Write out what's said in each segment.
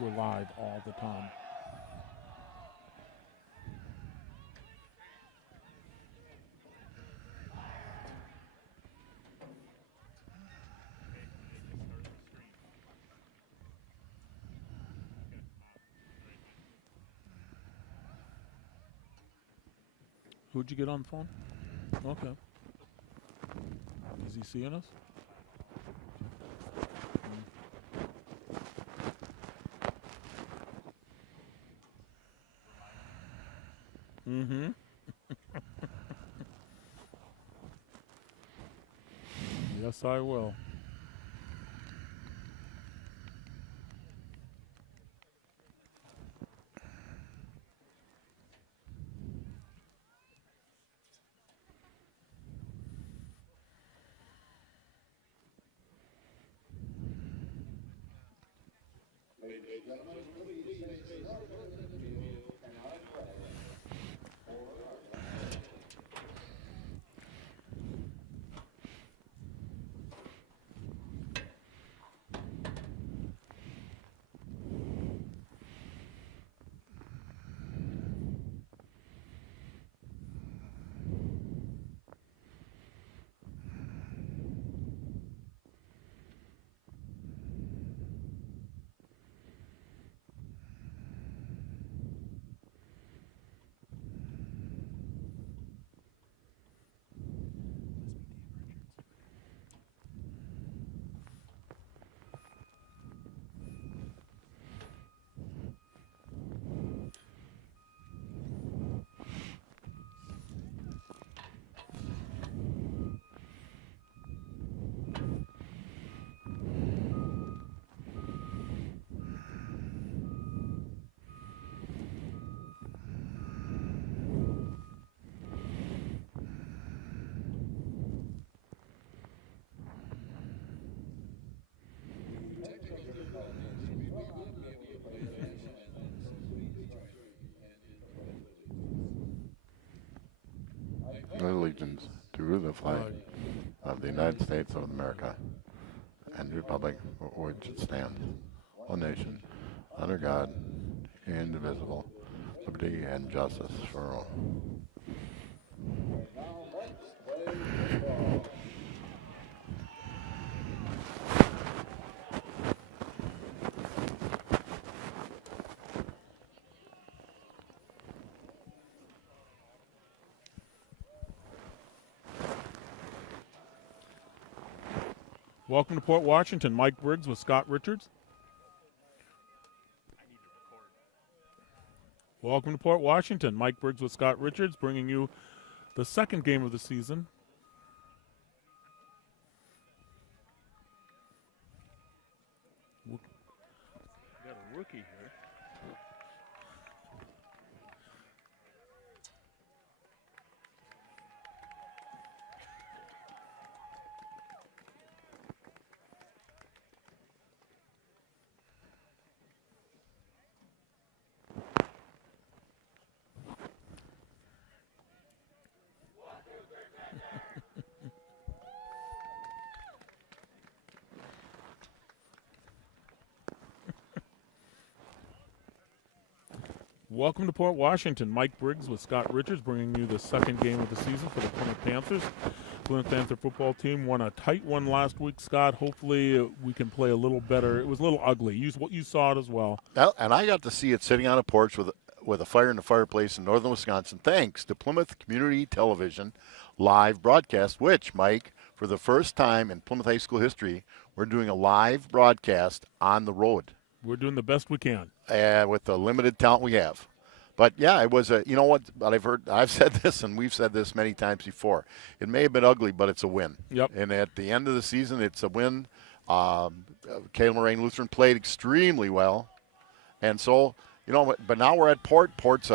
we're live all the time. Who'd you get on the phone? Okay. Is he seeing us? Mm-hmm. Yes, I will. Allegiance to the flag Flag. of the United States of America and the republic for which it stands, one nation, under God, indivisible, liberty and justice for all. Welcome to Port Washington. Mike Briggs with Scott Richards. Welcome to Port Washington. Mike Briggs with Scott Richards, bringing you the second game of the season. We got a rookie here. Welcome to Port Washington. Mike Briggs with Scott Richards, bringing you the second game of the season for the Plymouth Panthers. Plymouth Panther football team won a tight one last week, Scott. Hopefully we can play a little better. It was a little ugly. You saw it as well. And I got to see it sitting on a porch with a fire in the fireplace in northern Wisconsin, thanks to Plymouth Community Television live broadcast, which, Mike, for the first time in Plymouth High School history, we're doing a live broadcast on the road. We're doing the best we can. With the limited talent we have. But yeah, it was you know what? But I've said this, and we've said this many times before. It may have been ugly, but it's a win. Yep. And at the end of the season, it's a win. Caleb Moraine Lutheran played extremely well, and so but now we're at Port. Port's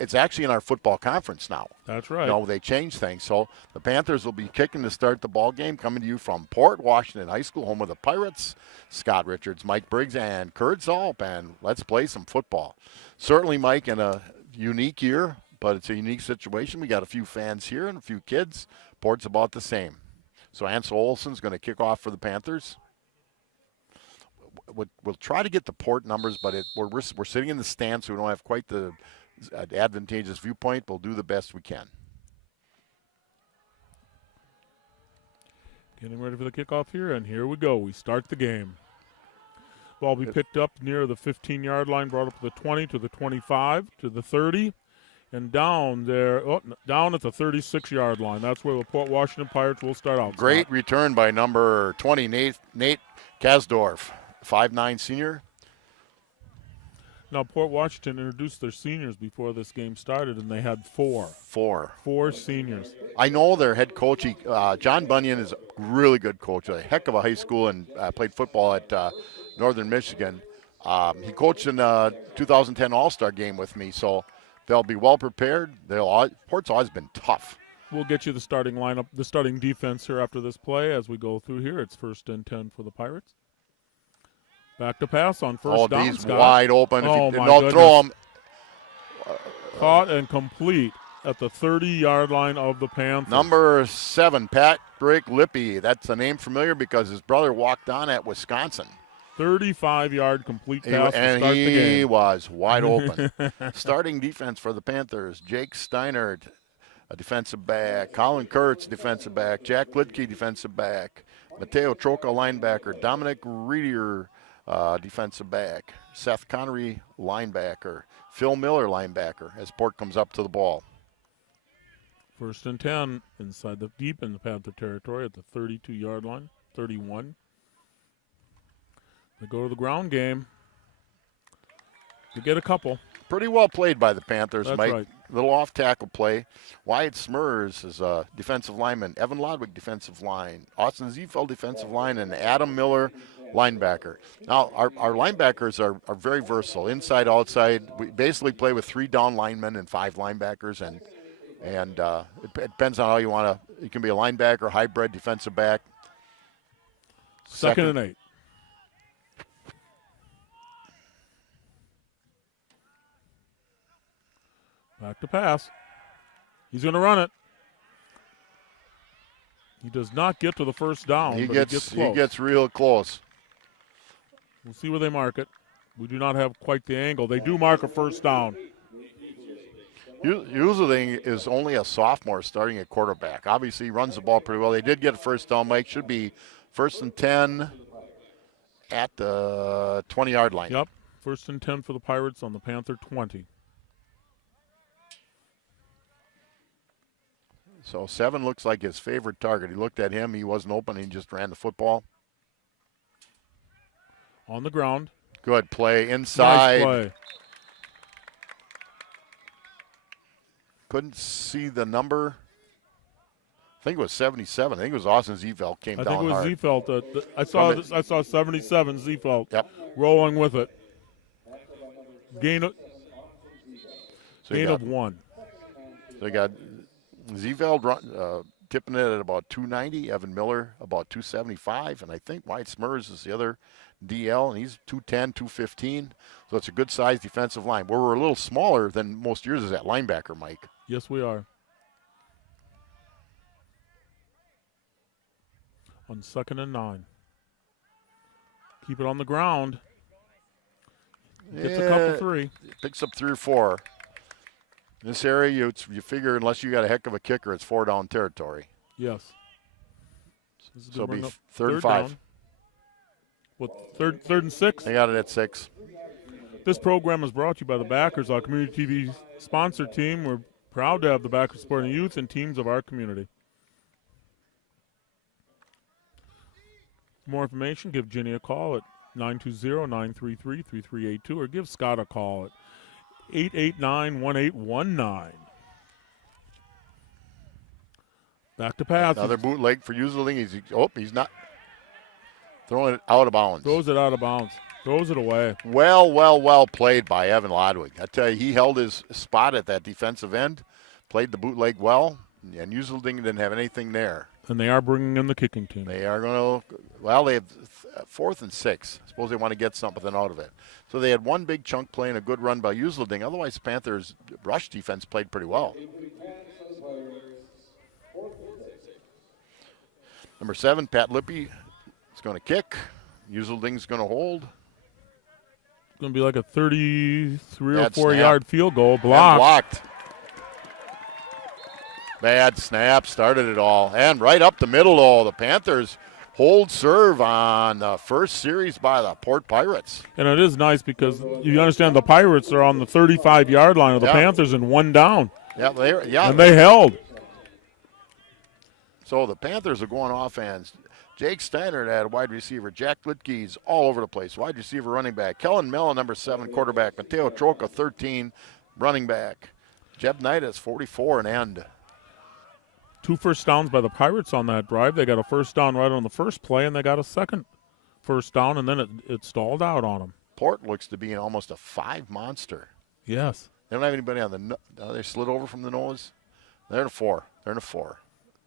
it's actually in our football conference now. That's right. They changed things. So the Panthers will be kicking to start the ball game, coming to you from Port Washington High School, home of the Pirates. Scott Richards, Mike Briggs, and Kurt Zalp, and let's play some football. Certainly, Mike, in a unique year, but it's a unique situation. We got a few fans here and a few kids. Port's about the same. So Ansel Olson's going to kick off for the Panthers. we'll try to get the port numbers, but we're sitting in the stand, so we don't have quite the advantageous viewpoint. We'll do the best we can. Getting ready for the kickoff here, and here we go. We start the game. Ball will be picked up near the 15-yard line, brought up to the 20, to the 25, to the 30, and down there, down at the 36-yard line. That's where the Port Washington Pirates will start out. Great return by number 20, Nate Kasdorf, 5'9" senior. Now, Port Washington introduced their seniors before this game started, and they had four seniors. I know their head coach, John Bunyan, is a really good coach, a heck of a high school, and played football at Northern Michigan. He coached in the 2010 All-Star game with me, so they'll be well prepared. Port's always been tough. We'll get you the starting lineup, the starting defense here after this play as we go through here. It's 1st and 10 for the Pirates. Back to pass on first down. These wide open. Oh, Don't throw them. Caught and complete at the 30-yard line of the Panthers. Number 7, Patrick Lippy. That's a name familiar because his brother walked on at Wisconsin. 35-yard complete pass and to start the game. He was wide open. Starting defense for the Panthers, Jake Steinert, a defensive back. Colin Kurtz, defensive back. Jack Lidke, defensive back. Mateo Troca, linebacker. Dominic Reedier, defensive back. Seth Connery, linebacker. Phil Miller, linebacker, as Port comes up to the ball. 1st and 10 deep in the Panther territory at the 32-yard line, 31. They go to the ground game. You get a couple. Pretty well played by the Panthers, That's Mike. right. Little off-tackle play. Wyatt Smurs is a defensive lineman. Evan Lodwick, defensive line. Austin Ziefeld, defensive line. And Adam Miller, linebacker. Now, our linebackers are very versatile. Inside, outside. We basically play with 3 down linemen and 5 linebackers. And it depends on how you want to. You can be a linebacker, hybrid, defensive back. Second and 8. Back to pass. He's going to run it. He does not get to the first down. He but gets close. he gets real close. We'll see where they mark it. We do not have quite the angle. They do mark a first down. Usually is only a sophomore starting at quarterback. Obviously, he runs the ball pretty well. They did get a first down, Mike. Should be 1st and 10 at the 20-yard line. Yep, 1st and 10 for the Pirates on the Panther 20. So 7 looks like his favorite target. He looked at him. He wasn't open. He just ran the football. On the ground. Good play inside. Nice play. Couldn't see the number. I think it was 77. I think it was Austin Ziefeld came down hard. I think it was Ziefeld. I saw 77 Ziefeld. Yep. Rolling with it. Gain of 1. So you got Ziefeld tipping it at about 290. Evan Miller about 275. And I think Wyatt Smurs is the other DL, and he's 210, 215. So it's a good-sized defensive line. Where we're a little smaller than most years is at linebacker, Mike. Yes, we are. On 2nd and 9. Keep it on the ground. Gets a couple 3. Picks up 3 or 4. In this area, you figure unless you got a heck of a kicker, it's 4-down territory. Yes. So it'll be 3rd and 5. Down. What, third and 6? They got it at 6. This program is brought to you by the Backers, our community TV sponsor team. We're proud to have the Backers supporting youth and teams of our community. For more information, give Jenny a call at 920-933-3382 or give Scott a call at 889-1819. Back to pass. Another bootleg for Useling. He's not throwing it out of bounds. Throws it out of bounds. Throws it away. Well played by Evan Lodwick. I tell you, he held his spot at that defensive end, played the bootleg well, and Useling didn't have anything there. And they are bringing in the kicking team. They are going to, well, they have 4th and 6. I suppose they want to get something out of it. So they had one big chunk play and a good run by Useling. Otherwise, the Panthers' rush defense played pretty well. Number 7, Pat Lippy, is going to kick. Uselding's going to hold. It's going to be like a 33 or Bad 4 snap. yard field goal. And Blocked. blocked. Bad snap, started it all. And right up the middle, though, the Panthers hold serve on the first series by the Port Pirates. And it is nice because you understand the Pirates are on the 35-yard line of the Yeah. Panthers and 1 down. Yeah, And they held. So the Panthers are going offense. Jake Steinert at wide receiver. Jack Litke's all over the place. Wide receiver, running back. Kellen Mellon, number 7, quarterback. Mateo Troca, 13, running back. Jeb Knight is 44 and end. 2 first downs by the Pirates on that drive. They got a first down right on the first play, and they got a second first down, and then it stalled out on them. Port looks to be almost a 5 monster. Yes. They don't have anybody on the they slid over from the nose. They're in a 4.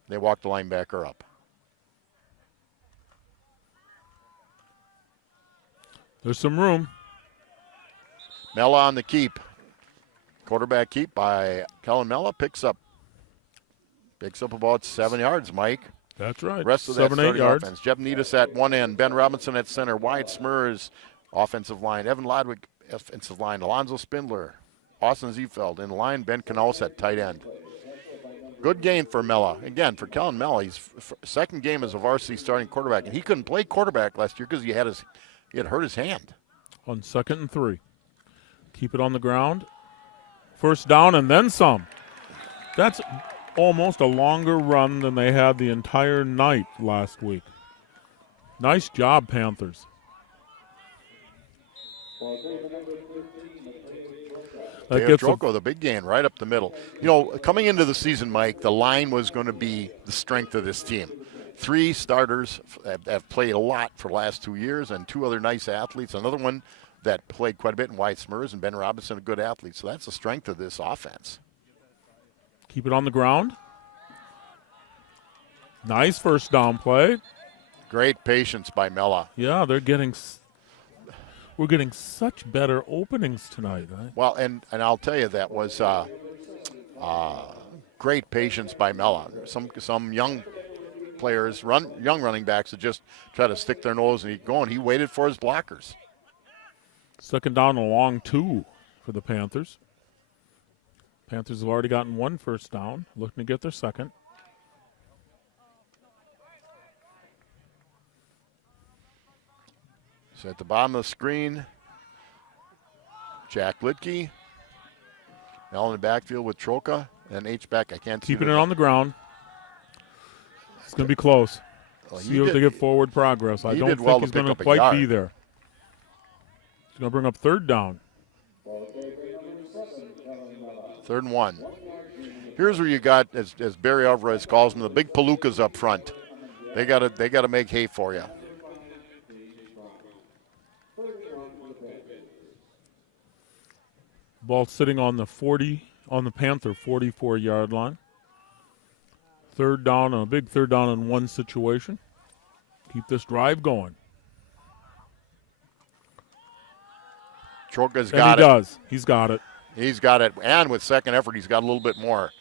They walk the linebacker up. There's some room. Mella on the keep. Quarterback keep by Kellen Mella picks up about 7 yards, Mike. That's right. Rest of 7, that 8 starting yards. offense. Jeb Needus at one end. Ben Robinson at center. Wyatt Smurs, offensive line. Evan Lodwick, offensive line. Alonzo Spindler. Austin Ziefeld in line. Ben Knaus at tight end. Good game for Mella. Again, for Kellen Mella, he's second game as a varsity starting quarterback. And he couldn't play quarterback last year because he had hurt his hand. On 2nd and 3. Keep it on the ground. First down and then some. That's almost a longer run than they had the entire night last week. Nice job, Panthers. That Dave gets Droko, the big gain right up the middle. You know, coming into the season, Mike, the line was going to be the strength of this team. 3 starters have played a lot for the last 2 years, and 2 other nice athletes. Another one that played quite a bit in Wyatt Smurs, and Ben Robinson, a good athlete. So that's the strength of this offense. Keep it on the ground. Nice first down play. Great patience by Mella. Yeah, we're getting such better openings tonight. Right? Well, and I'll tell you, that was great patience by Mella. Some young players, young running backs that just try to stick their nose and keep going. He waited for his blockers. 2nd down and a long 2 for the Panthers. Panthers have already gotten 1 first down, looking to get their second. So at the bottom of the screen, Jack Litke. Mel in the backfield with Troca and H-back. I can't see. Keeping it on the ground. It's going to be close. Well, See if they get forward progress. I don't did think well to he's going pick to up a quite yard. be there. He's going to bring up 3rd down. 3rd and 1. Here's where you got, as Barry Alvarez calls them, the big palookas up front. They got to make hay for you. Ball sitting on the Panther 44-yard line. 3rd down, a big 3rd down and 1 situation. Keep this drive going. Troca's And got he it. does. He's got it. He's got it. And with second effort, he's got a little bit more.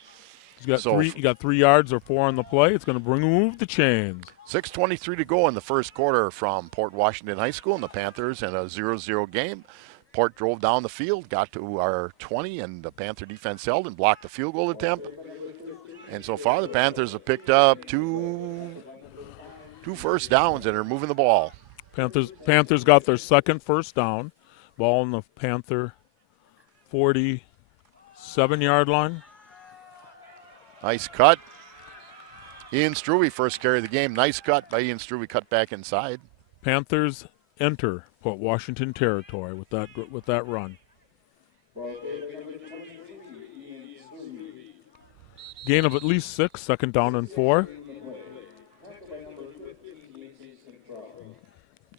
He's got So- 3. He got 3 yards or 4 on the play. It's going to move the chains. 6:23 to go in the first quarter from Port Washington High School, and the Panthers in a 0-0 game. Port drove down the field, got to our 20, and the Panther defense held and blocked the field goal attempt. And so far, the Panthers have picked up two first downs and are moving the ball. Panthers got their second first down. Ball on the Panther 47-yard line. Nice cut. Ian Struve, first carry of the game. Nice cut by Ian Struve, cut back inside. Panthers enter Port Washington territory with that run. Gain of at least 6, 2nd down and 4.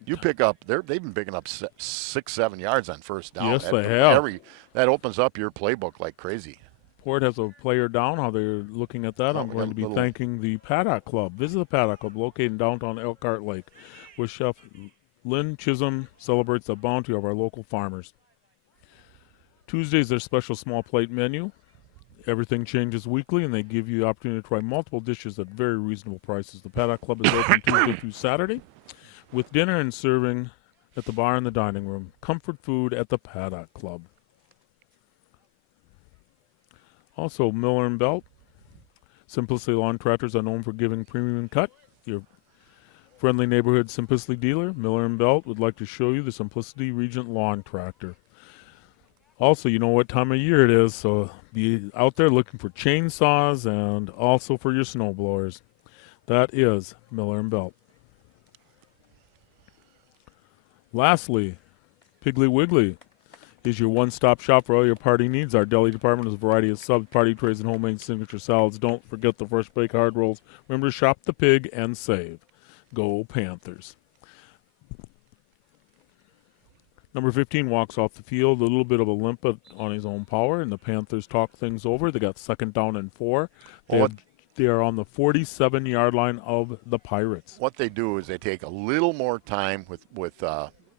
You pick up, they've been picking up 6-7 yards on first down. Yes, they have. That opens up your playbook like crazy. Port has a player down. How they're looking at that, I'm we going got to be a little- thanking the Paddock Club. Visit the Paddock Club located in downtown Elkhart Lake, where Chef Lynn Chisholm celebrates the bounty of our local farmers. Tuesdays, their special small plate menu. Everything changes weekly, and they give you the opportunity to try multiple dishes at very reasonable prices. The Paddock Club is open Tuesday through Saturday with dinner and serving at the bar and the dining room. Comfort food at the Paddock Club. Also, Miller and Belt. Simplicity Lawn Tractors are known for giving premium cut. Your friendly neighborhood Simplicity dealer, Miller and Belt, would like to show you the Simplicity Regent Lawn Tractor. Also, you know what time of year it is, so be out there looking for chainsaws and also for your snow blowers. That is Miller and Belt. Lastly, Piggly Wiggly is your one-stop shop for all your party needs. Our deli department has a variety of subs, party trays, and homemade signature salads. Don't forget the fresh baked hard rolls. Remember to shop the pig and save. Go Panthers. Number 15 walks off the field, a little bit of a limp on his own power, and the Panthers talk things over. They got 2nd down and 4. They are on the 47-yard line of the Pirates. What they do is they take a little more time with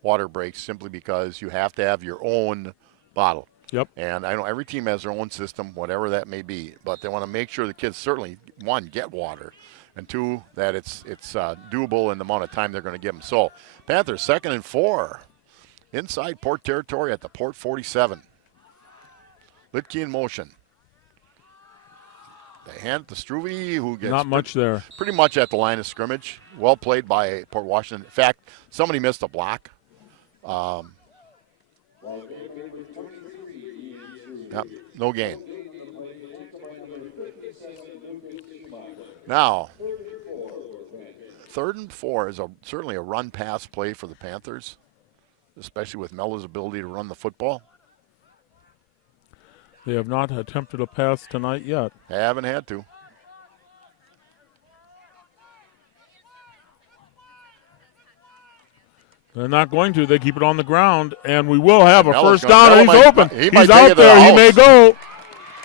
water breaks simply because you have to have your own bottle. Yep. And I know every team has their own system, whatever that may be, but they want to make sure the kids certainly, one, get water, and two, that it's doable in the amount of time they're going to give them. So Panthers 2nd and 4 inside Port territory at the Port 47. Litke in motion. They hand it to Struve, who gets not much there. Pretty much at the line of scrimmage. Well played by Port Washington. In fact, somebody missed a block. No gain. Now, 3rd and 4 is certainly a run-pass play for the Panthers, especially with Mello's ability to run the football. They have not attempted a pass tonight yet. Haven't had to. They're not going to. They keep it on the ground, and we will have a Mello's first down, and he's open. He's out there. He may go.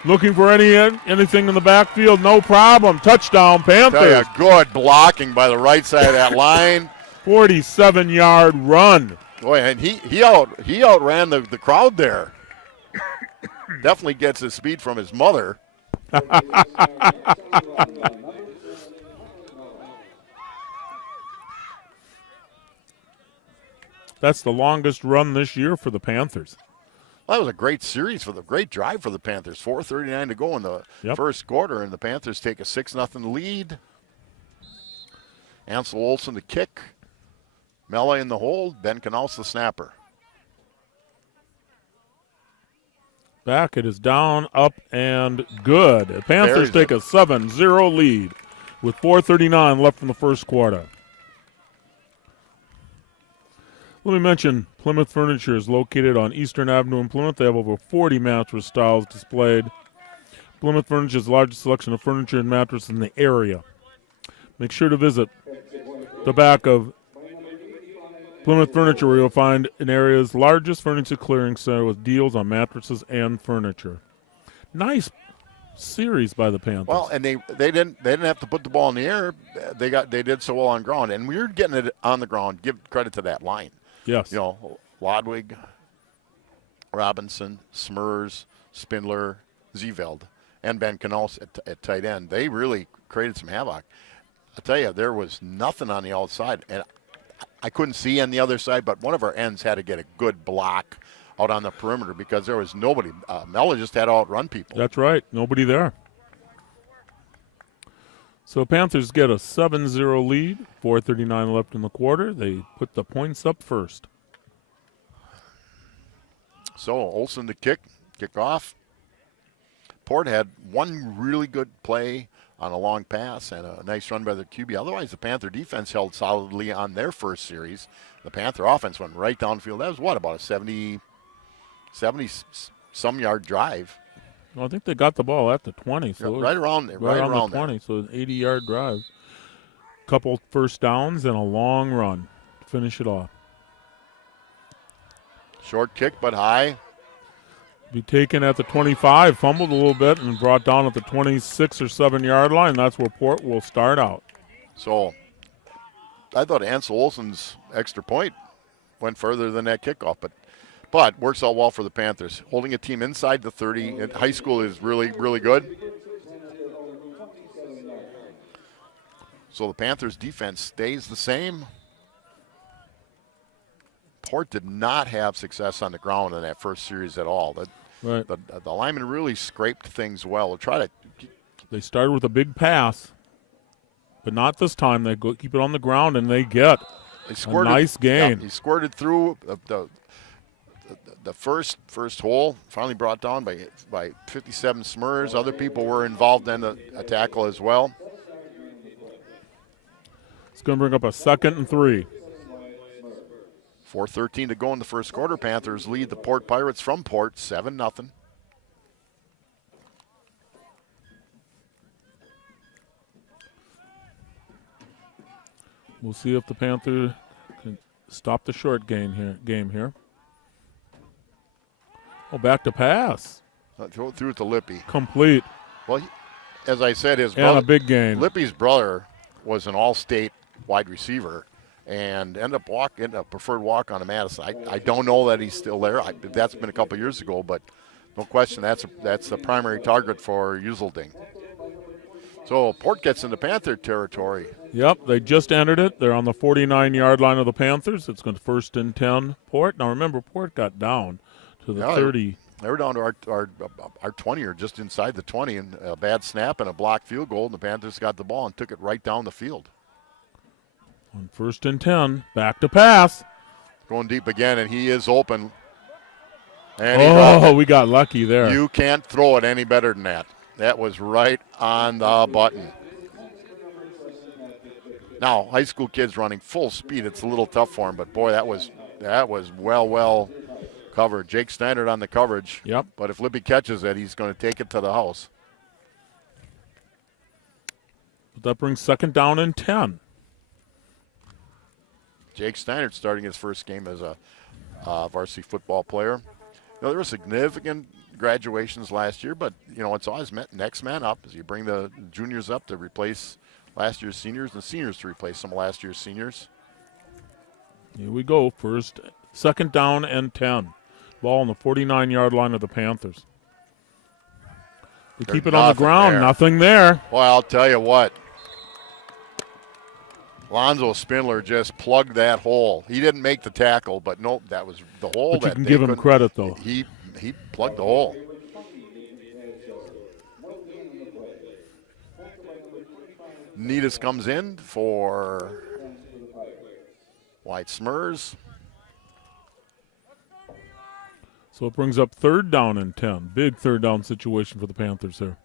Looking for anything in the backfield. No problem. Touchdown, Panthers. Good blocking by the right side of that line. 47-yard run. Boy, and he outran the crowd there. Definitely gets his speed from his mother. That's the longest run this year for the Panthers. Well, that was a great drive for the Panthers. 4:39 to go in the first quarter, and the Panthers take a 6-0 lead. Ansel Olsen the kick. Mella in the hold. Ben Canals the snapper. Back, it is down, up, and good. The Panthers take a 7-0 lead with 4:39 left in the first quarter. Let me mention Plymouth Furniture is located on Eastern Avenue in Plymouth. They have over 40 mattress styles displayed. Plymouth Furniture is the largest selection of furniture and mattresses in the area. Make sure to visit the back of Plymouth Furniture, where you'll find an area's largest furniture clearance center with deals on mattresses and furniture. Nice series by the Panthers. Well, and they didn't have to put the ball in the air. They did so well on ground, and we were getting it on the ground. Give credit to that line. Yes. You know, Lodwig, Robinson, Smers, Spindler, Zeveld, and Ben Canals at tight end. They really created some havoc. I tell you, there was nothing on the outside, and I couldn't see on the other side, but one of our ends had to get a good block out on the perimeter because there was nobody. Mella just had to outrun people. That's right. Nobody there. So Panthers get a 7-0 lead. 4:39 left in the quarter. They put the points up first. So Olsen to kick off. Port had one really good play on a long pass and a nice run by the QB. Otherwise, the Panther defense held solidly on their first series. The Panther offense went right downfield. That was about a 70-some yard drive. Well, I think they got the ball at the 20. So right around the 20, so an 80-yard drive. Couple first downs and a long run to finish it off. Short kick, but high. Be taken at the 25, fumbled a little bit, and brought down at the 26 or 7-yard line. That's where Port will start out. So I thought Ansel Olsen's extra point went further than that kickoff, but works out well for the Panthers. Holding a team inside the 30 in high school is really, really good. So the Panthers' defense stays the same. Port did not have success on the ground in that first series at all. Right. The linemen really scraped things well. They started with a big pass, but not this time. They keep it on the ground, and they get a nice gain. He squirted through the first hole, finally brought down by 57 Smurs. Other people were involved in a tackle as well. It's going to bring up a 2nd and 3. 4:13 to go in the first quarter. Panthers lead the Port Pirates from Port 7-0. We'll see if the Panther can stop the short game here. Oh, back to pass. Threw it to Lippy. Complete. Well, as I said, his And brother, a big gain. Lippy's brother was an all-state wide receiver and ended up preferred walk on to Madison. I don't know that he's still there. That's been a couple years ago, but no question that's the primary target for Uselding. So Port gets into Panther territory. Yep, they just entered it. They're on the 49-yard line of the Panthers. It's going to 1st and 10 Port. Now remember, Port got down to the 30. They were down to our 20 or just inside the 20, and a bad snap and a blocked field goal, and the Panthers got the ball and took it right down the field. On 1st and 10, back to pass. Going deep again, and he is open. And we got lucky there. You can't throw it any better than that. That was right on the button. Now, high school kids running full speed, it's a little tough for him, but boy, that was well covered. Jake Steinert on the coverage. Yep. But if Lippy catches it, he's going to take it to the house. But that brings 2nd down and 10. Jake Steinert starting his first game as a varsity football player. There were significant graduations last year, but it's always next man up as you bring the juniors up to replace last year's seniors and seniors to replace some of last year's seniors. Here we go. 2nd down and 10. Ball on the 49-yard line of the Panthers. They keep it on the ground. There. Nothing there. Well, I'll tell you what. Lonzo Spindler just plugged that hole. He didn't make the tackle, but nope, that was the hole. But you can give him credit, though. He plugged the hole. Needus comes in for White Smurs. So it brings up 3rd down and 10. Big 3rd down situation for the Panthers here.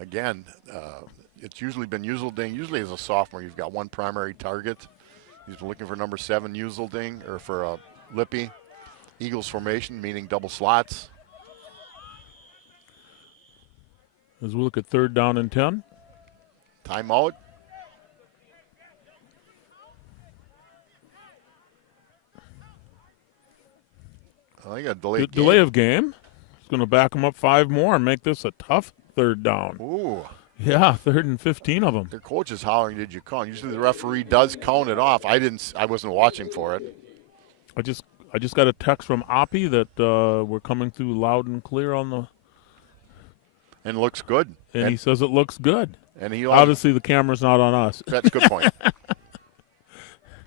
Again, it's usually been Uselding. Usually as a sophomore, you've got one primary target. He's been looking for number 7 Uselding, or for Lippy. Eagles formation, meaning double slots. As we look at 3rd down and 10. Timeout. I got a delayed game. Delay of game. It's going to back them up 5 more and make this a tough 3rd down. Ooh. Yeah, 3rd and 15 of them. Their coach is hollering, "Did you count?" Usually the referee does count it off. I wasn't watching for it. I just got a text from Oppie that we're coming through loud and clear on the. And looks good. And he says it looks good. And he obviously the camera's not on us. That's a good point.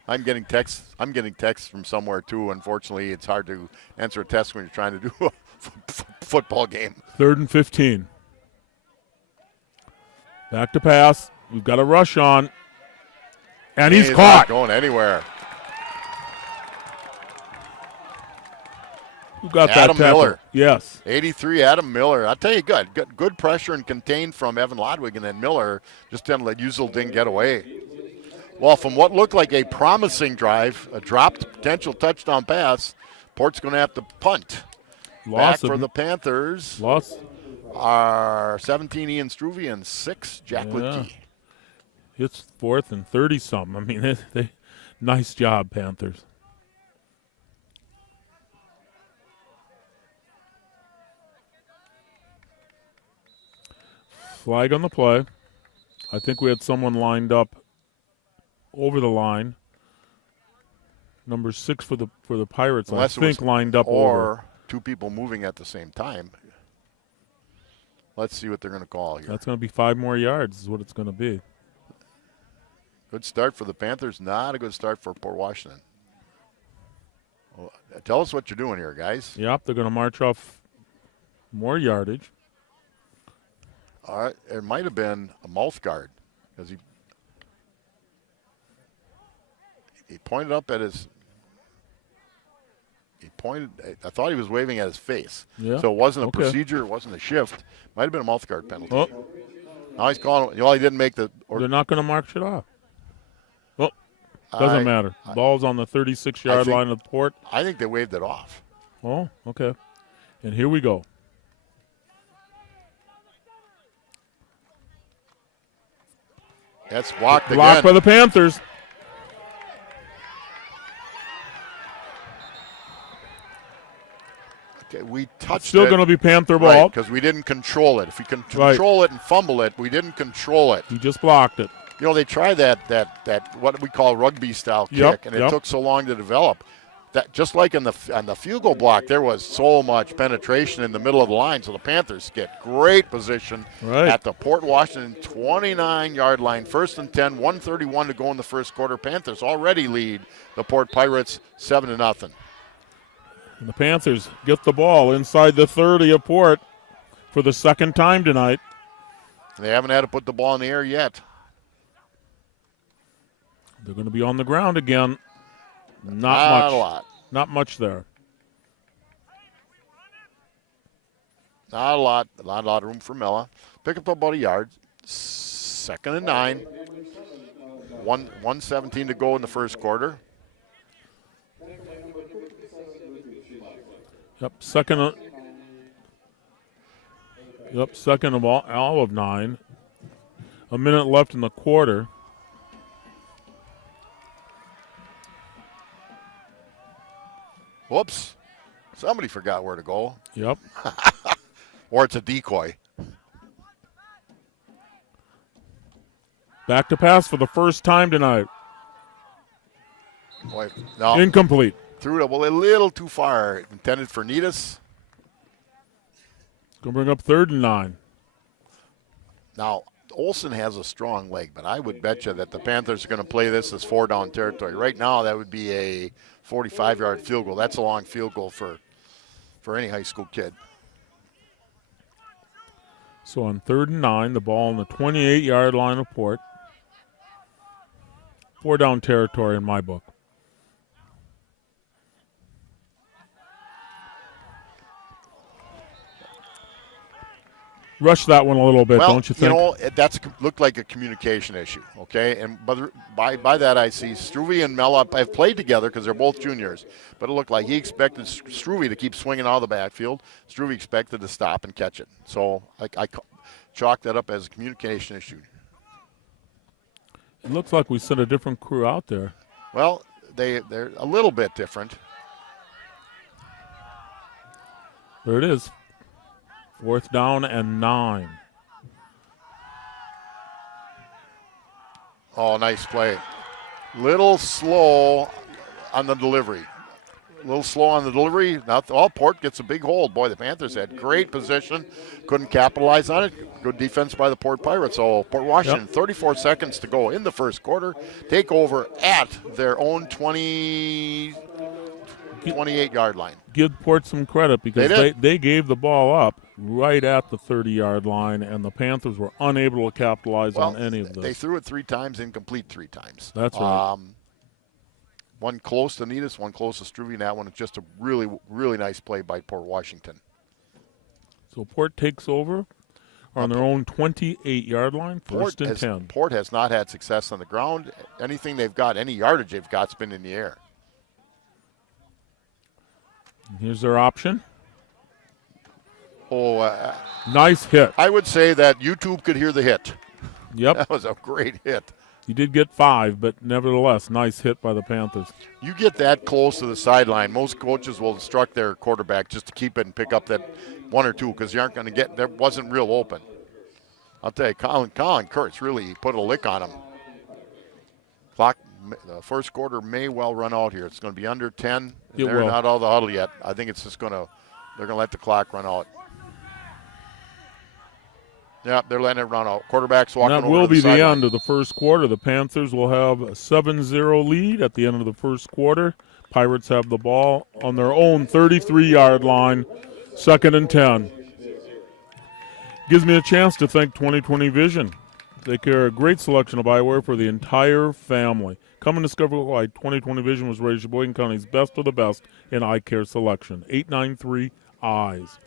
I'm getting texts from somewhere too. Unfortunately, it's hard to answer a text when you're trying to do a football game. 3rd and 15. Back to pass. We've got a rush on. And he's caught. Not going anywhere. Who got Adam that tackle? Miller. Yes. 83, Adam Miller. I'll tell you, good pressure and contained from Evan Lodwig, and then Miller just didn't let Uselding get away. Well, from what looked like a promising drive, a dropped potential touchdown pass, Port's going to have to punt. Back for the Panthers. Loss. Are 17 Ian Struve and 6 Jack Littke. It's 4th and 30-something. I mean, they nice job, Panthers. Flag on the play. I think we had someone lined up over the line. Number 6 for the Pirates, Unless I think, lined up or over. 2 people moving at the same time. Let's see what they're going to call here. That's going to be 5 more yards is what it's going to be. Good start for the Panthers. Not a good start for Port Washington. Well, tell us what you're doing here, guys. Yep, they're going to march off more yardage. All right, it might have been a mouth guard because he pointed up at his. He pointed. I thought he was waving at his face. Yeah. So it wasn't a Okay. procedure. It wasn't a shift. Might have been a mouth guard penalty. Oh, Now he's calling. Well, he didn't make the. they're not going to march it off. Well, doesn't matter. Ball's on the 36-yard think- line of the Port. I think they waved it off. Oh, okay. And here we go. That's blocked Blocked by again. the Panthers. Okay, we touched Still it. going to be Panther ball. Because we didn't control it. If we can control it and fumble it, we didn't control it. He just blocked it. You know, they tried that what we call rugby style kick, Yep, and it yep. took so long to develop. That just like on the field goal block, there was so much penetration in the middle of the line, so the Panthers get great position Right. at the Port Washington 29-yard line, 1st and 10, 1:31 to go in the first quarter. Panthers already lead the Port Pirates 7-0. And the Panthers get the ball inside the 30 of Port for the second time tonight. They haven't had to put the ball in the air yet. They're going to be on the ground again. Not much. a lot. Not much there. Not a lot. A lot of room for Mella. Pick up about a yard. 2nd and 9. 1:17 to go in the first quarter. Yep, second of all of 9. A minute left in the quarter. Whoops. Somebody forgot where to go. Yep. Or it's a decoy. Back to pass for the first time tonight. Boy, no. Incomplete. Threw it a little too far. Intended for Netus. Going to bring up 3rd and 9. Now, Olsen has a strong leg, but I would bet you that the Panthers are going to play this as 4-down territory. Right now, that would be a 45-yard field goal. That's a long field goal for any high school kid. So on 3rd and 9, the ball on the 28-yard line of Port. 4-down territory in my book. Rush that one a little bit, Well, don't you think? you know, that's looked like a communication issue, okay? And by that I see Struve and Mella have played together because they're both juniors, but it looked like he expected Struve to keep swinging out of the backfield. Struve expected to stop and catch it. So I chalk that up as a communication issue. It looks like we sent a different crew out there. Well, they're a little bit different. There it is. 4th down and 9. Oh, nice play. Little slow on the delivery. Now, Port gets a big hold. Boy, the Panthers had great position. Couldn't capitalize on it. Good defense by the Port Pirates. So Port Washington, 34 seconds to go in the first quarter. Take over at their own 28-yard line. Give Port some credit because They did. they gave the ball up right at the 30-yard line, and the Panthers were unable to capitalize on any of this. They threw it 3 times, incomplete 3 times. That's right. One close to Netus, one close to Struve, and that one is just a really, really nice play by Port Washington. So Port takes over on their own 28-yard line, 1st and 10. Port has not had success on the ground. Anything they've got, any yardage they've got, has been in the air. And here's their option. Oh, Nice hit. I would say that YouTube could hear the hit. Yep. That was a great hit. He did get 5, but nevertheless, nice hit by the Panthers. You get that close to the sideline, most coaches will instruct their quarterback just to keep it and pick up that 1 or 2 because you aren't going to get, there wasn't real open. I'll tell you, Colin Kurtz really put a lick on him. Clock, the first quarter may well run out here. It's going to be under 10. It They're will. not out of the huddle yet. I think it's just going to, they're going to let the clock run out. Yeah, they're letting it run out. Quarterback's And walking that over will to the be the sideline. end of the first quarter. The Panthers will have a 7-0 lead at the end of the first quarter. Pirates have the ball on their own 33-yard line, 2nd and 10. Gives me a chance to thank 2020 Vision. They carry a great selection of eyewear for the entire family. Come and discover why 2020 Vision was rated Sheboygan County's best of the best in eye care selection. 893 Eyes.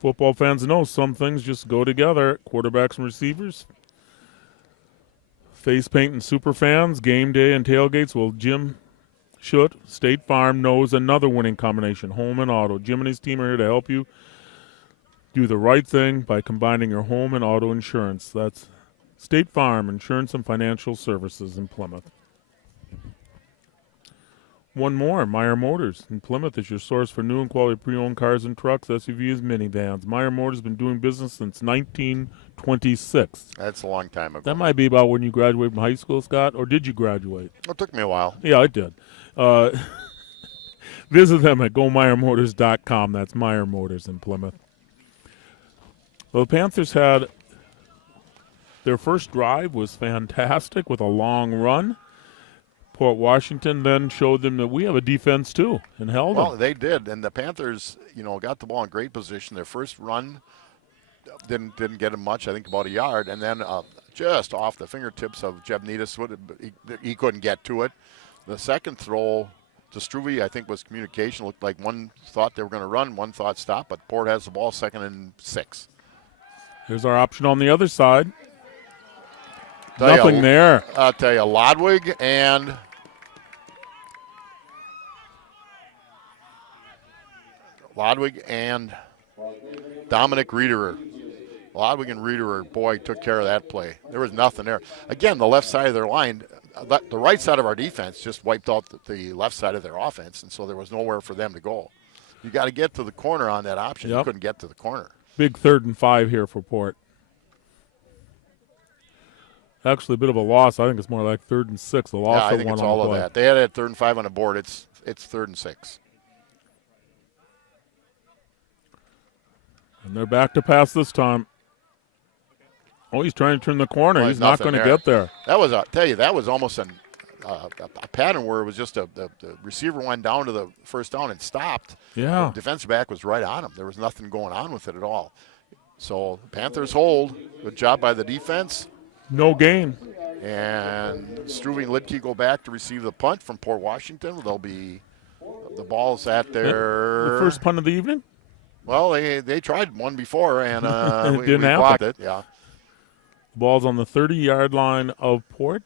Football fans know some things just go together. Quarterbacks and receivers, face paint and super fans, game day and tailgates. Well, Jim Schutt, State Farm, knows another winning combination, home and auto. Jim and his team are here to help you do the right thing by combining your home and auto insurance. That's State Farm Insurance and Financial Services in Plymouth. One more, Meyer Motors in Plymouth is your source for new and quality pre-owned cars and trucks, SUVs, minivans. Meyer Motors has been doing business since 1926. That's a long time ago. That might be about when you graduated from high school, Scott, or did you graduate? It took me a while. Yeah, I did. Visit them at GoMeyerMotors.com. That's Meyer Motors in Plymouth. Well, the Panthers had their first drive was fantastic with a long run. Port Washington then showed them that we have a defense too and held them. Well, they did, and the Panthers, got the ball in great position. Their first run didn't get them much, I think about a yard, and then just off the fingertips of Jeb Needus, he couldn't get to it. The second throw to Struve, I think, was communication. Looked like one thought they were going to run, one thought stop, but Port has the ball, 2nd and 6. Here's our option on the other side. Nothing there. I'll tell you, Lodwig and Dominic Riederer. Lodwig and Riederer, boy, took care of that play. There was nothing there. Again, the left side of their line, the right side of our defense just wiped out the left side of their offense, and so there was nowhere for them to go. You got to get to the corner on that option. Yep. You couldn't get to the corner. Big 3rd and 5 here for Port. Actually, a bit of a loss. I think it's more like 3rd and 6. The loss Yeah, I think it's all of that. They had it at 3rd and 5 on the board. It's 3rd and 6. And they're back to pass this time. Oh, he's trying to turn the corner. Well, he's not going to get there. That was, I'll tell you, that was almost a pattern where it was just the receiver went down to the first down and stopped. Yeah. The defensive back was right on him. There was nothing going on with it at all. So Panthers hold. Good job by the defense. No gain. And Struve and Lidke go back to receive the punt from Port Washington. They'll be the ball's at their The first punt of the evening? Well, they tried one before and It we didn't happen. blocked it. Yeah. Ball's on the 30-yard line of Port.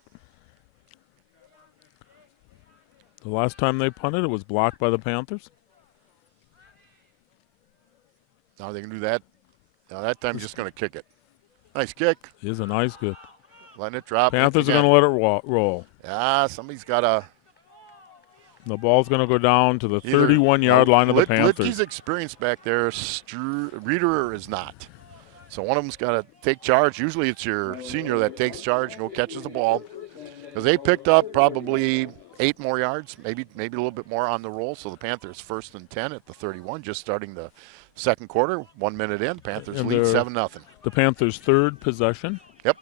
The last time they punted, it was blocked by the Panthers. Now they can do that. Now that time, just going to kick it. Nice kick. It is a nice kick. Letting it drop. Panthers are going to let it roll. Yeah, somebody's got to. The ball's going to go down to the 31-yard line of the Panthers. Litke's experienced back there. Riederer is not. So one of them's got to take charge. Usually it's your senior that takes charge and go catches the ball. Because they picked up probably 8 more yards, maybe a little bit more on the roll. So the Panthers 1st and 10 at the 31, just starting the second quarter. 1 minute in, Panthers lead 7-0. The Panthers' 3rd possession. Yep.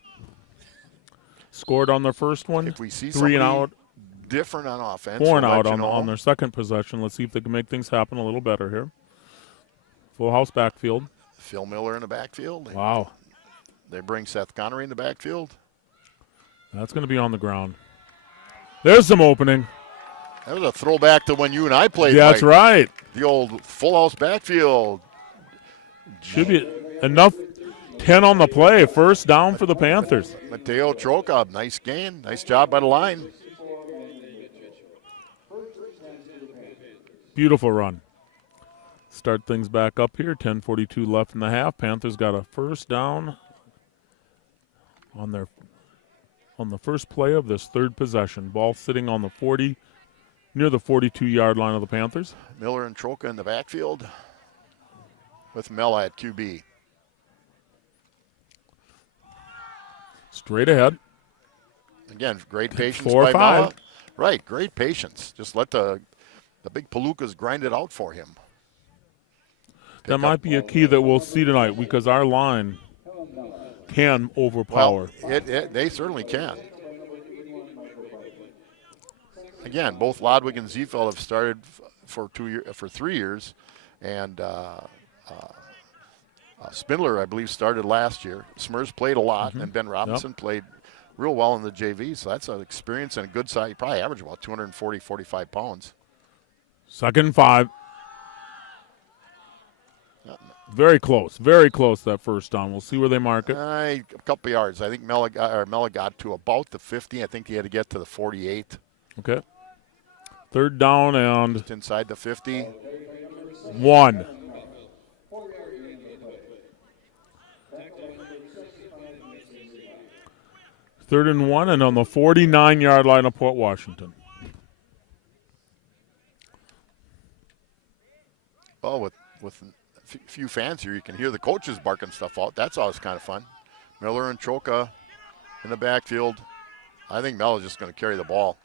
Scored on their first one. If we see 3 and out. Different on offense. 4 and out on their second possession. Let's see if they can make things happen a little better here. Full house backfield. Phil Miller in the backfield. Wow. They bring Seth Connery in the backfield. That's going to be on the ground. There's some opening. That was a throwback to when you and I played. Yeah, that's right. The old full house backfield. Should be enough. 10 on the play. First down for the Panthers. Mateo Troca, nice gain. Nice job by the line. Beautiful run. Start things back up here. 10:42 left in the half. Panthers got a first down on the first play of this 3rd possession. Ball sitting on the 40, near the 42-yard line of the Panthers. Miller and Troca in the backfield with Mella at QB. Straight ahead. Again, great patience 4 or by 5. Mella. Right, great patience. Just let the big Palookas grind it out for him. That might be a key that we'll see tonight because our line can overpower. Well, they certainly can. Again, both Lodwig and Ziefeld have started for 3 years, and Spindler, I believe, started last year. Smers played a lot, and Ben Robinson played real well in the JV, so that's an experience and a good size. He probably averaged about 240, 45 pounds. 2nd and 5. Very close, that first down. We'll see where they mark it. A couple yards. I think Mella got to about the 50. I think he had to get to the 48. Okay. 3rd down and just inside the 50. 1. Third and 1, and on the 49-yard line of Port Washington. Well, with a few fans here, you can hear the coaches barking stuff out. That's always kind of fun. Miller and Troka in the backfield. I think Mel's just going to carry the ball.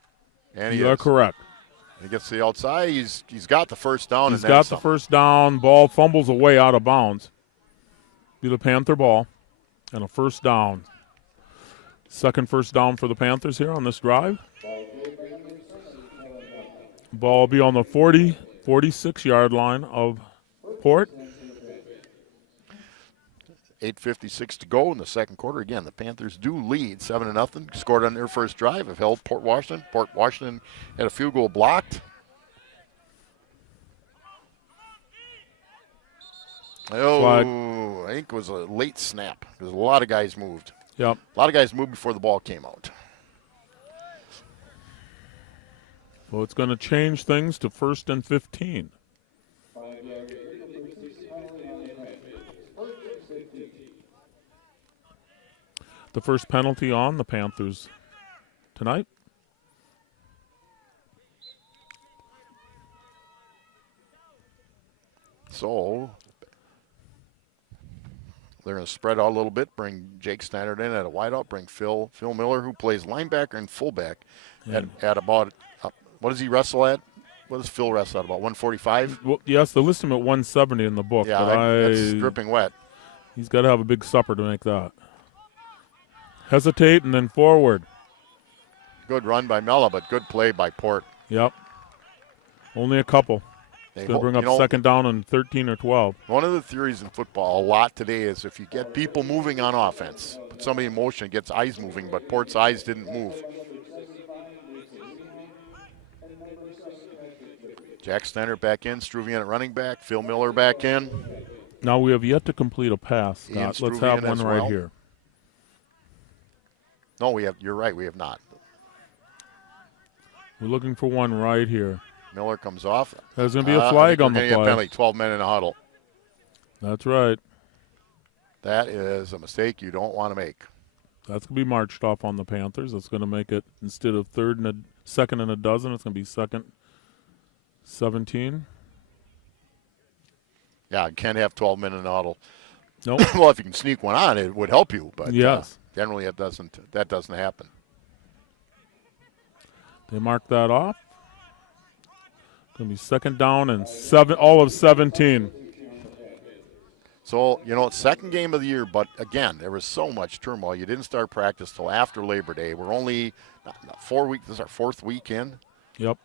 And you are correct. He gets to the outside. He's got the first down. He's got the first down. Ball fumbles away out of bounds. Be the Panther ball and a first down. Second first down for the Panthers here on this drive. Ball will be on the 46-yard line of Port. 8:56 to go in the second quarter. Again, the Panthers do lead 7-0. Scored on their first drive. Have held Port Washington. Port Washington had a field goal blocked. Flag. I think it was a late snap because a lot of guys moved. Yep. A lot of guys moved before the ball came out. Well, it's going to change things to 1st and 15. The first penalty on the Panthers tonight. So they're going to spread out a little bit, bring Jake Stannard in at a wideout, bring Phil Miller, who plays linebacker and fullback, at about, what does he wrestle at? What does Phil wrestle at, about 145? Well, yes, they list him at 170 in the book. Yeah, but that's dripping wet. He's got to have a big supper to make that. Hesitate and then forward. Good run by Mella, but good play by Port. Yep. Only a couple. Going to bring up 2nd down and 13 or 12. One of the theories in football a lot today is if you get people moving on offense, put somebody in motion, it gets eyes moving, but Port's eyes didn't move. Jack Stannard back in, Struvian at running back, Phil Miller back in. Now we have yet to complete a pass, Scott. Let's have one right here. No, we have. You're right. We have not. We're looking for one right here. Miller comes off. There's going to be a flag on the play. Penalty, 12 men in a huddle. That's right. That is a mistake you don't want to make. That's going to be marched off on the Panthers. That's going to make it, instead of 2nd and a dozen, it's going to be 2nd 17. Yeah, you can't have 12 men in a huddle. Nope. Well, if you can sneak one on, it would help you. But yes. Generally, that doesn't happen. They mark that off. Going to be 2nd down and all of 17. So, it's 2nd game of the year, but again, there was so much turmoil. You didn't start practice till after Labor Day. We're only 4 weeks. This is our 4th week in. Yep.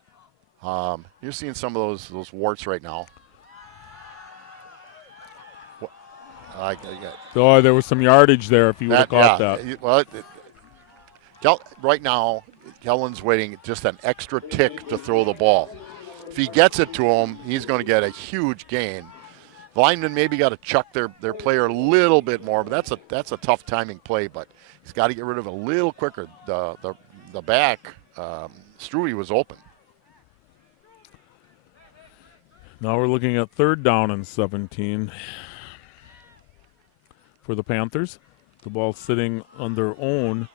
You're seeing some of those warts right now. Oh, there was some yardage there if you would have caught that. Well, right now, Kellen's waiting just an extra tick to throw the ball. If he gets it to him, he's going to get a huge gain. The lineman maybe got to chuck their player a little bit more, but that's a tough timing play. But he's got to get rid of it a little quicker. The back, Struy was open. Now we're looking at 3rd down and 17 for the Panthers. The ball sitting on their own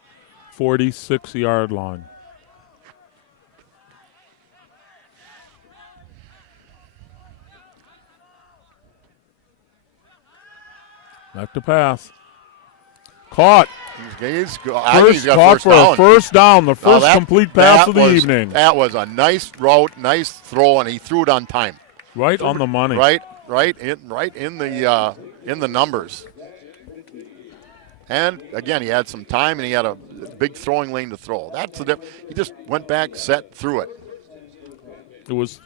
46-yard line. Back to pass. Caught. He's caught got for a first down. The first complete pass of the evening. That was a nice route, nice throw, and he threw it on time. Right on the money. Right. right in the numbers. And again, he had some time, and he had a big throwing lane to throw. That's the he just went back, set, threw it. It was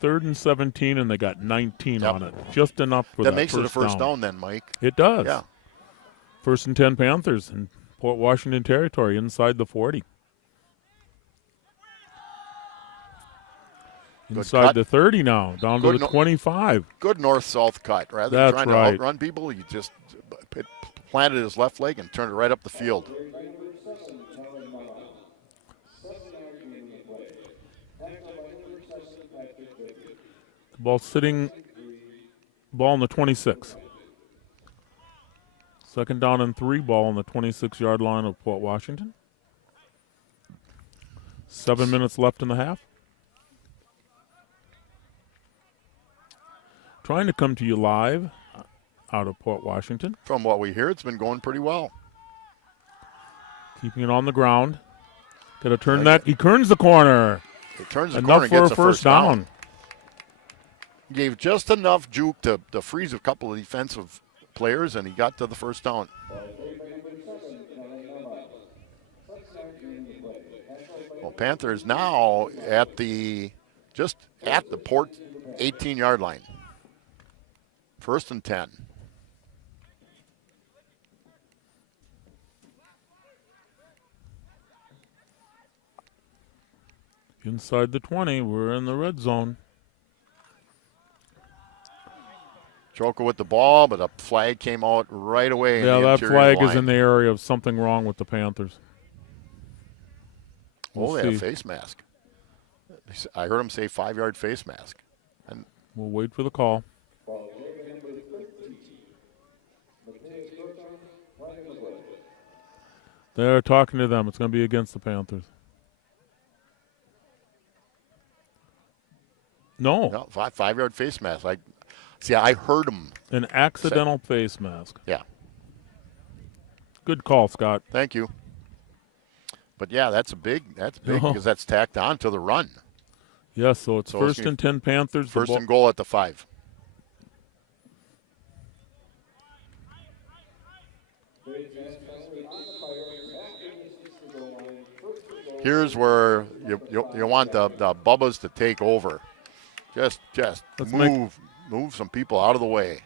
3rd and 17, and they got 19 Yep. on it, just enough for That that makes it a first down. down then, Mike. It does. Yeah. 1st and 10 Panthers in Port Washington territory inside the 40. Inside the 30 now, down to the 25. Good north-south cut. Rather than trying to outrun people, he just planted his left leg and turned it right up the field. Ball on the 26. 2nd down and 3, ball on the 26-yard line of Port Washington. 7 minutes left in the half. Trying to come to you live out of Port Washington. From what we hear, it's been going pretty well. Keeping it on the ground. Got to turn that. He turns the corner. He turns the Enough corner and for gets a first down. Gave just enough juke to freeze a couple of defensive players, and he got to the first down. Well, Panthers now just at the Port 18-yard line. 1st and 10. Inside the 20, we're in the red zone. Joker with the ball, but a flag came out right away. Yeah, in the that interior flag line. is in the area of something wrong with the Panthers. They had a face mask. I heard him say 5-yard face mask. And we'll wait for the call. They're talking to them. It's going to be against the Panthers. No. 5-yard face mask. I heard him. An accidental face mask. Yeah. Good call, Scott. Thank you. But yeah, that's big because that's tacked on to the run. Yes, so it's 1st and 10 Panthers. First and goal at the 5. Here's where you want the Bubbas to take over. Just move some people out of the way.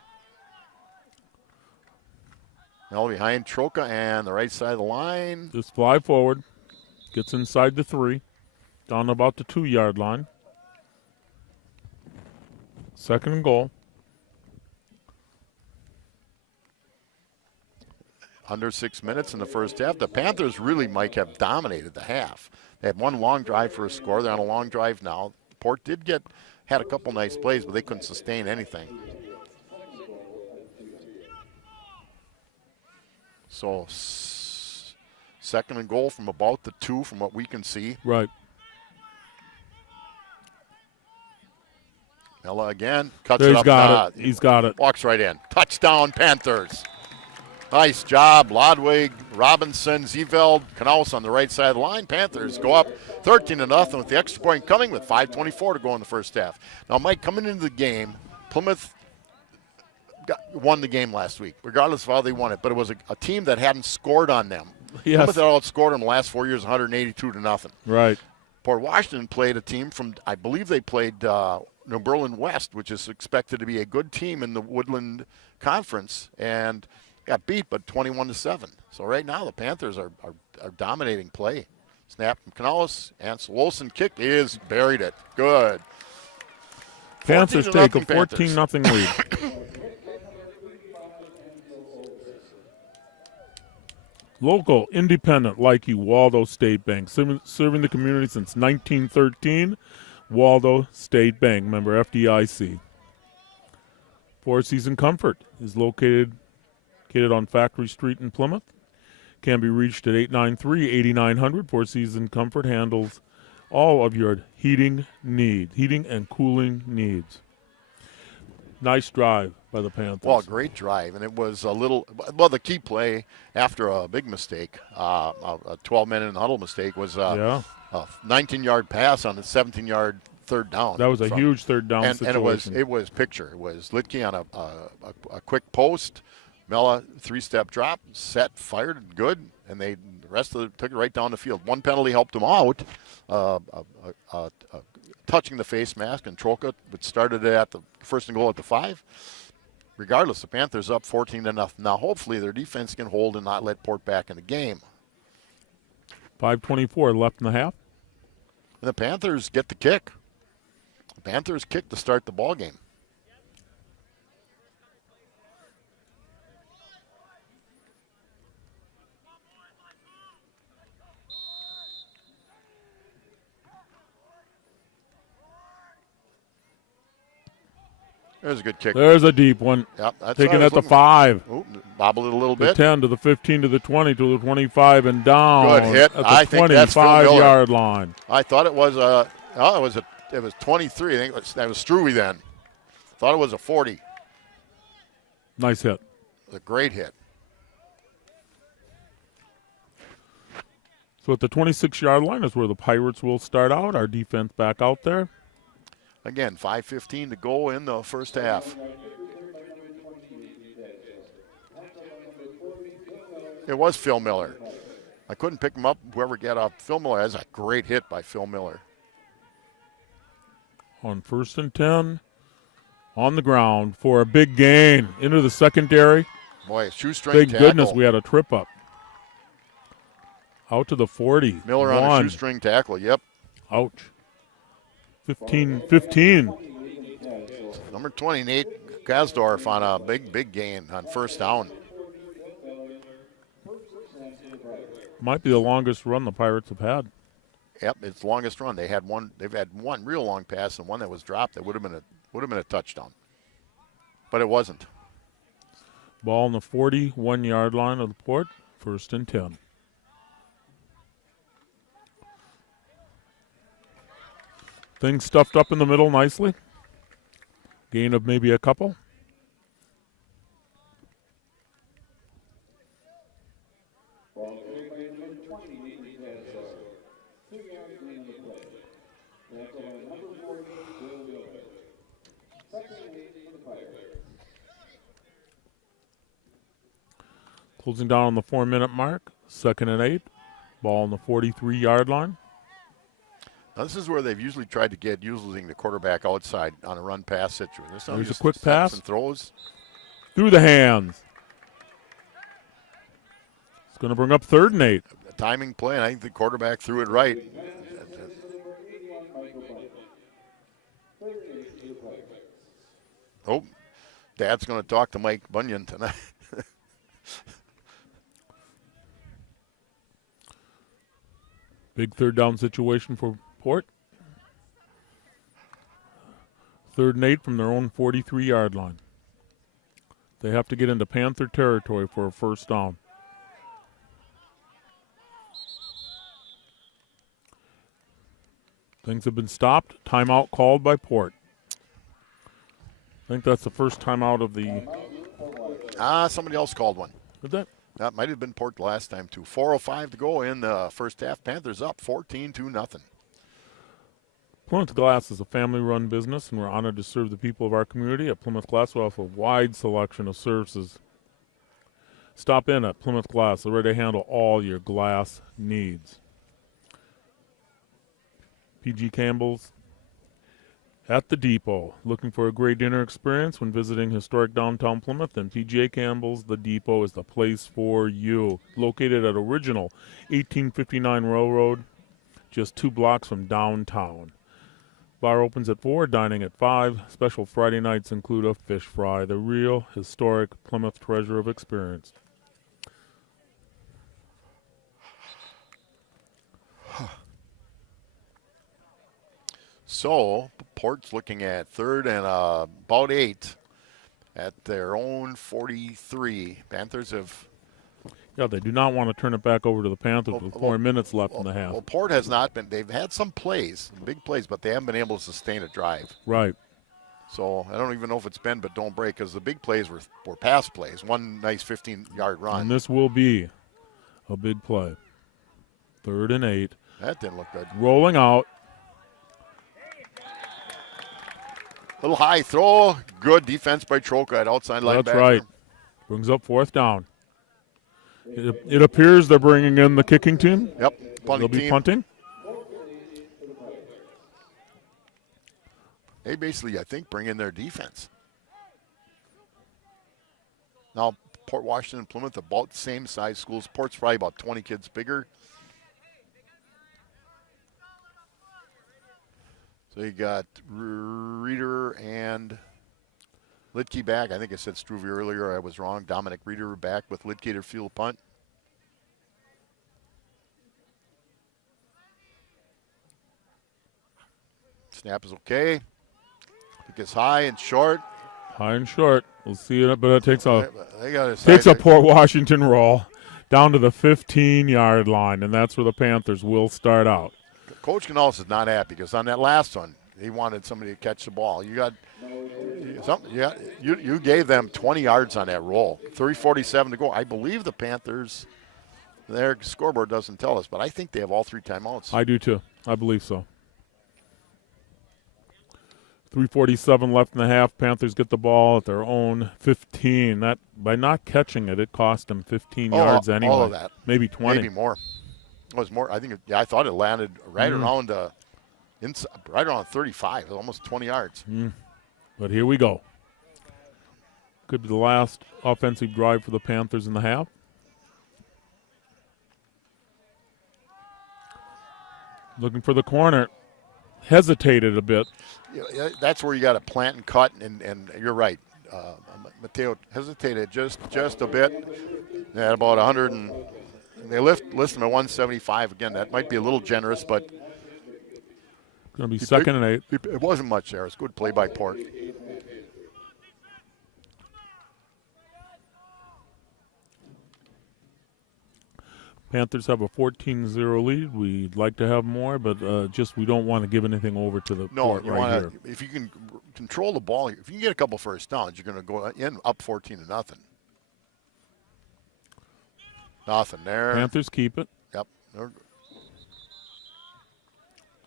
Now behind Troca and the right side of the line. Just fly forward. Gets inside the 3. Down about the 2-yard line. 2nd and goal. Under 6 minutes in the first half. The Panthers really, Mike, have dominated the half. They had one long drive for a score. They're on a long drive now. Port had a couple nice plays, but they couldn't sustain anything. So 2nd and goal from about the 2 from what we can see. Right. Ella again cuts There it up. He's got it. Walks right in. Touchdown, Panthers. Nice job, Lodwig, Robinson, Zeveld, Knaus on the right side of the line. Panthers go up 13-0 with the extra point coming with 5:24 to go in the first half. Now, Mike, coming into the game, Plymouth won the game last week, regardless of how they won it. But it was a team that hadn't scored on them. Yes. Plymouth had outscored them the last 4 years, 182-0. Right. Port Washington played a team from, I believe they played New Berlin West, which is expected to be a good team in the Woodland Conference, and got beat, but 21-7. So right now the Panthers are dominating play. Snap from Canales. Ansel Olsen kick is buried it. Good. Panthers take a 14-0 lead. Local, independent, like you, Waldo State Bank. Serving the community since 1913. Waldo State Bank, member FDIC. Four Season Comfort is located on Factory Street in Plymouth. Can be reached at 893-8900. Four Season Comfort handles all of your heating and cooling needs. Nice drive by the Panthers. Well, great drive, and it was the key play after a big mistake, a 12-minute huddle mistake was a 19-yard pass on a 17-yard third down. That was a huge third down and situation. And it was picture. It was Litke on a quick post. Mella, 3-step drop, set, fired, good, and the rest of it took it right down the field. One penalty helped them out, touching the face mask, and Troca, but started it at the first and goal at the 5. Regardless, the Panthers up 14-0. Now, hopefully, their defense can hold and not let Port back in the game. 5:24 left in the half. And the Panthers get the kick. The Panthers kick to start the ball game. There's a good kick. There's a deep one. Yep, that's taken at the 5. Ooh, bobbled it a little The bit. 10 to the 15 to the 20 to the 25 and down. Good hit. At the I think that's Phil 25-yard line. I thought it was it was 23. I think that was Struve then. Thought it was a 40. Nice hit. A great hit. So at the 26-yard line is where the Pirates will start out. Our defense back out there. Again, 5:15 to go in the first half. It was Phil Miller. I couldn't pick him up. Whoever got off Phil Miller, that's a great hit by Phil Miller. On 1st and 10, on the ground for a big gain into the secondary. Boy, shoestring Thank tackle. goodness we had a trip up. Out to the 40. Miller on a shoestring tackle, yep. Ouch. 15. Number 20, Nate Kasdorf on a big gain on first down. Might be the longest run the Pirates have had. Yep, it's the longest run. They've had one real long pass and one that was dropped that would have been a touchdown. But it wasn't. Ball on the 41-yard line of the Port. 1st and 10. Things stuffed up in the middle nicely. Gain of maybe a couple. Closing down on the 4-minute mark. 2nd and 8. Ball on the 43-yard line. Now, this is where they've usually tried to get using the quarterback outside on a run-pass situation. There's a quick pass. And throws. Through the hands. It's going to bring up 3rd and 8. A timing play, and I think the quarterback threw it right. Oh, Dad's going to talk to Mike Bunyan tonight. Big 3rd down situation for Port. 3rd and 8 from their own 43-yard line. They have to get into Panther territory for a 1st down. Things have been stopped. Timeout called by Port. I think that's the first timeout of the... Somebody else called one. Did that? That might have been Port last time, too. 4:05 to go in the first half. Panthers up 14-0. Plymouth Glass is a family-run business, and we're honored to serve the people of our community. At Plymouth Glass, we offer a wide selection of services. Stop in at Plymouth Glass. They're ready to handle all your glass needs. P.G. Campbell's at the Depot. Looking for a great dinner experience when visiting historic downtown Plymouth? Then P.J. Campbell's The Depot is the place for you. Located at original 1859 Railroad, just 2 blocks from downtown. Bar opens at 4, dining at 5. Special Friday nights include a fish fry, the real historic Plymouth treasure of experience. So, Port's looking at 3rd and about 8 at their own 43. Panthers have... Yeah, they do not want to turn it back over to the Panthers with 4 minutes left in the half. Well, Port has not been. They've had some plays, big plays, but they haven't been able to sustain a drive. Right. So I don't even know if it's bend but don't break, because the big plays were pass plays. One nice 15-yard run. And this will be a big play. 3rd and 8. That didn't look good. Rolling out. Little high throw. Good defense by Troca at outside linebacker. That's right. Brings up 4th down. It appears they're bringing in the kicking team. Yep. They'll be Team. punting. They basically, I think, bring in their defense. Now, Port Washington and Plymouth about the same size schools. Port's probably about 20 kids bigger. So you got Reeder and Litke back. I think I said Struve earlier. I was wrong. Dominic Reeder back with Litke to field punt. Snap is okay. Kick is high and short. High and short. We'll see it, but it takes Takes a Port Washington roll down to the 15-yard line, and that's where the Panthers will start out. Coach Canales is not happy because on that last one, he wanted somebody to catch the ball. You gave them 20 yards on that roll. 3:47 to go. I believe the Panthers, their scoreboard doesn't tell us, but I think they have all 3 timeouts. I do too. I believe so. 3:47 left in the half. Panthers get the ball at their own 15. That by not catching it, it cost them 15 yards anyway. All of that. Maybe 20. Maybe more. It was more. I think. I thought it landed right around right around 35, almost 20 yards. But here we go. Could be the last offensive drive for the Panthers in the half. Looking for the corner. Hesitated a bit. Yeah, that's where you got to plant and cut, and you're right. Mateo hesitated just a bit. At about 100, and they list him at 175 again. That might be a little generous, but Going to be 2nd and 8. It wasn't much there. It's good play by Port. Panthers have a 14-0 lead. We'd like to have more, but we don't want to give anything over to the Port you right want here. to. If you can control the ball, if you can get a couple first downs, you're going to go in up 14-0. Nothing there. Panthers keep it. Yep.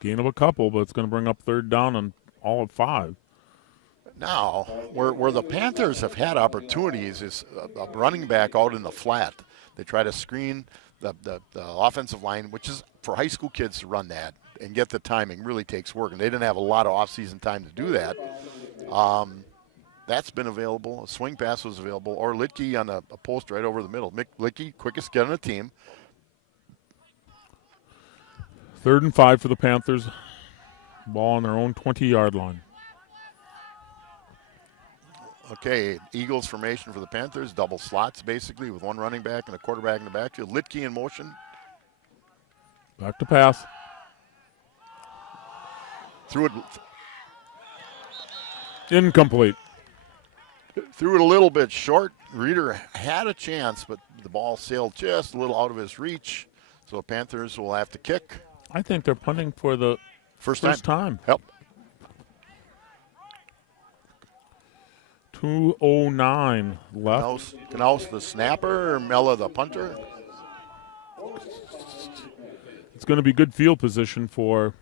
Gain of a couple, but it's going to bring up 3rd down and all of 5. Now, where the Panthers have had opportunities is a running back out in the flat. They try to screen the offensive line, which is for high school kids to run that and get the timing really takes work. And they didn't have a lot of off-season time to do that. That's been available. A swing pass was available. Or Litke on a post right over the middle. Litke, quickest get on the team. 3rd and 5 for the Panthers. Ball on their own 20-yard line. Okay, Eagles formation for the Panthers. Double slots, basically, with one running back and a quarterback in the backfield. Litke in motion. Back to pass. Threw it Incomplete. a little bit short. Reeder had a chance, but the ball sailed just a little out of his reach. So the Panthers will have to kick. I think they're punting for the first time. Yep. 2:09 left. Knaus the snapper, or Mella the punter. It's going to be good field position for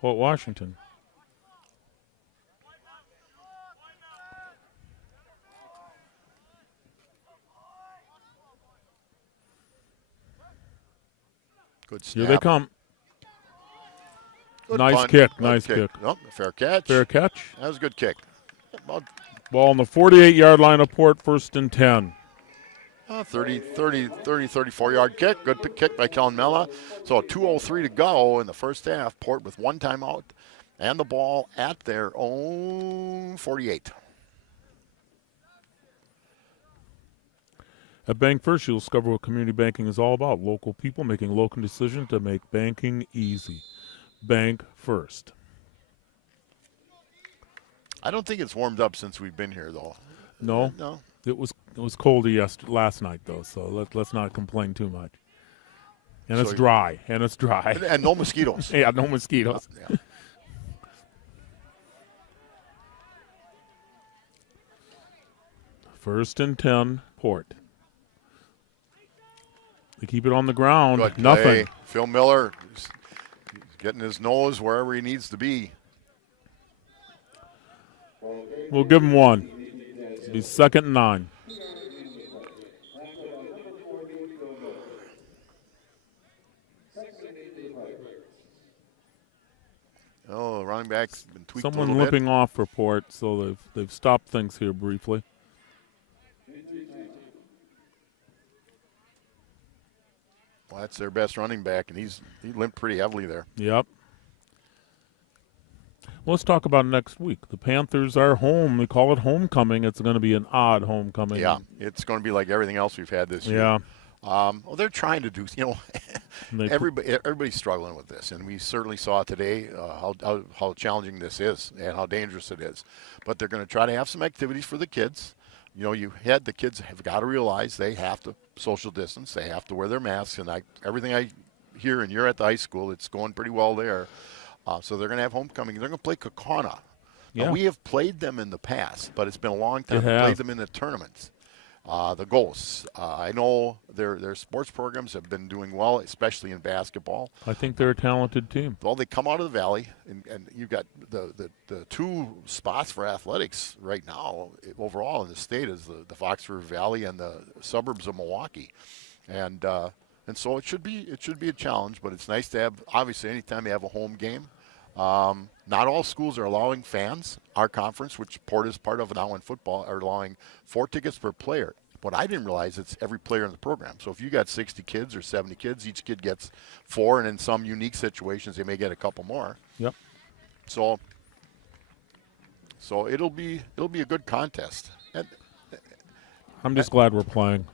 Port Washington. Good snap. Here they come. Good Nice punt. kick. Good Nice kick. Oh, fair catch. Fair catch. That was a good kick. Ball on the 48-yard line of Port, 1st and 10. 34-yard kick. Good kick by Kellen Mella. So 2:03 to go in the first half. Port with one timeout and the ball at their own 48. At Bank First, you'll discover what community banking is all about. Local people making local decisions to make banking easy. Bank First. I don't think it's warmed up since we've been here, though. No? No. It was colder last night, though, so let's not complain too much. And it's dry. And no mosquitoes. Yeah, no mosquitoes. Yeah. First and 10, Port. They keep it on the ground. Good play. Nothing. Phil Miller is getting his nose wherever he needs to be. We'll give them one. It'll be 2nd and 9. Oh, running back's been tweaked a Someone little bit. limping off for Port, so they've stopped things here briefly. Well, that's their best running back, and he limped pretty heavily there. Yep. Let's talk about next week. The Panthers are home. We call it homecoming. It's going to be an odd homecoming. Yeah, it's going to be like everything else we've had this year. Yeah. Well, they're trying to do, everybody's struggling with this, and we certainly saw today how challenging this is and how dangerous it is. But they're going to try to have some activities for the kids. The kids have got to realize they have to social distance. They have to wear their masks, and everything I hear, and you're at the high school, it's going pretty well there. So they're going to have homecoming. They're going to play Kaukauna. Yeah. We have played them in the past, but it's been a long time. It We has. played them in the tournaments. The Ghosts. I know their sports programs have been doing well, especially in basketball. I think they're a talented team. Well, they come out of the valley, and you've got the two spots for athletics right now overall in the state is the Fox River Valley and the suburbs of Milwaukee, and so it should be a challenge. But it's nice to have, obviously, anytime you have a home game. Not all schools are allowing fans. Our conference, which Port is part of now in football, are allowing 4 tickets per player. What I didn't realize, it's every player in the program. So if you got 60 kids or 70 kids, each kid gets 4, and in some unique situations, they may get a couple more. Yep. So it'll be a good contest. And I'm just glad we're playing.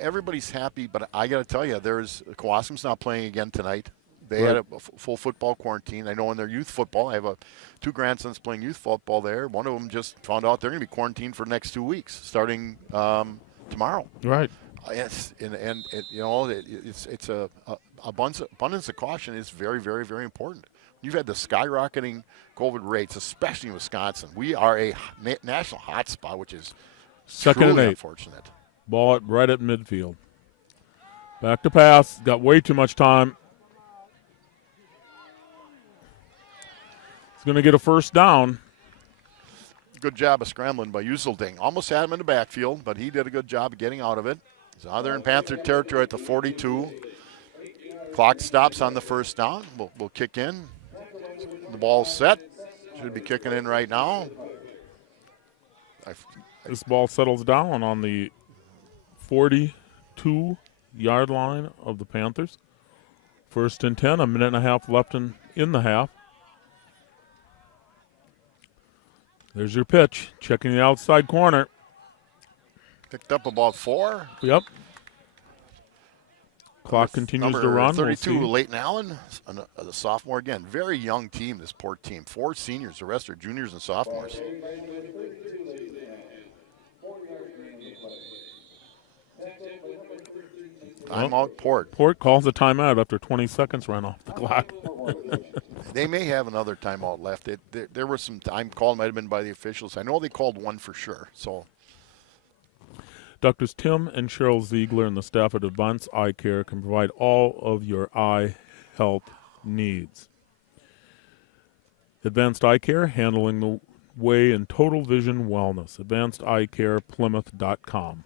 everybody's happy, but I got to tell you, Kewaskum's not playing again tonight. They had a full football quarantine. I know in their youth football, I have 2 grandsons playing youth football there. One of them just found out they're going to be quarantined for the next 2 weeks, starting tomorrow. Right. Yes, it's a abundance of caution is very, very, very important. You've had the skyrocketing COVID rates, especially in Wisconsin. We are a national hotspot, which is 2nd and truly 8. unfortunate. Ball right at midfield. Back to pass. Got way too much time. He's going to get a first down. Good job of scrambling by Uselding. Almost had him in the backfield, but he did a good job of getting out of it. He's out there in Panther territory at the 42. Clock stops on the first down. We'll kick in. The ball's set. Should be kicking in right now. This ball settles down on the 42-yard line of the Panthers. 1st and 10, a minute and a half left in the half. There's your pitch. Checking the outside corner. Picked up about 4. Yep. Clock continues to run. 32, we'll Leighton Allen, the sophomore again. Very young team, this Port team. 4 seniors. The rest are juniors and sophomores. Timeout, Port. Port calls a timeout after 20 seconds ran off the clock. They may have another timeout left. There was some time called, might have been by the officials. I know they called one for sure. So, Doctors Tim and Cheryl Ziegler and the staff at Advanced Eye Care can provide all of your eye health needs. Advanced Eye Care, handling the way in total vision wellness. AdvancedEyeCarePlymouth.com.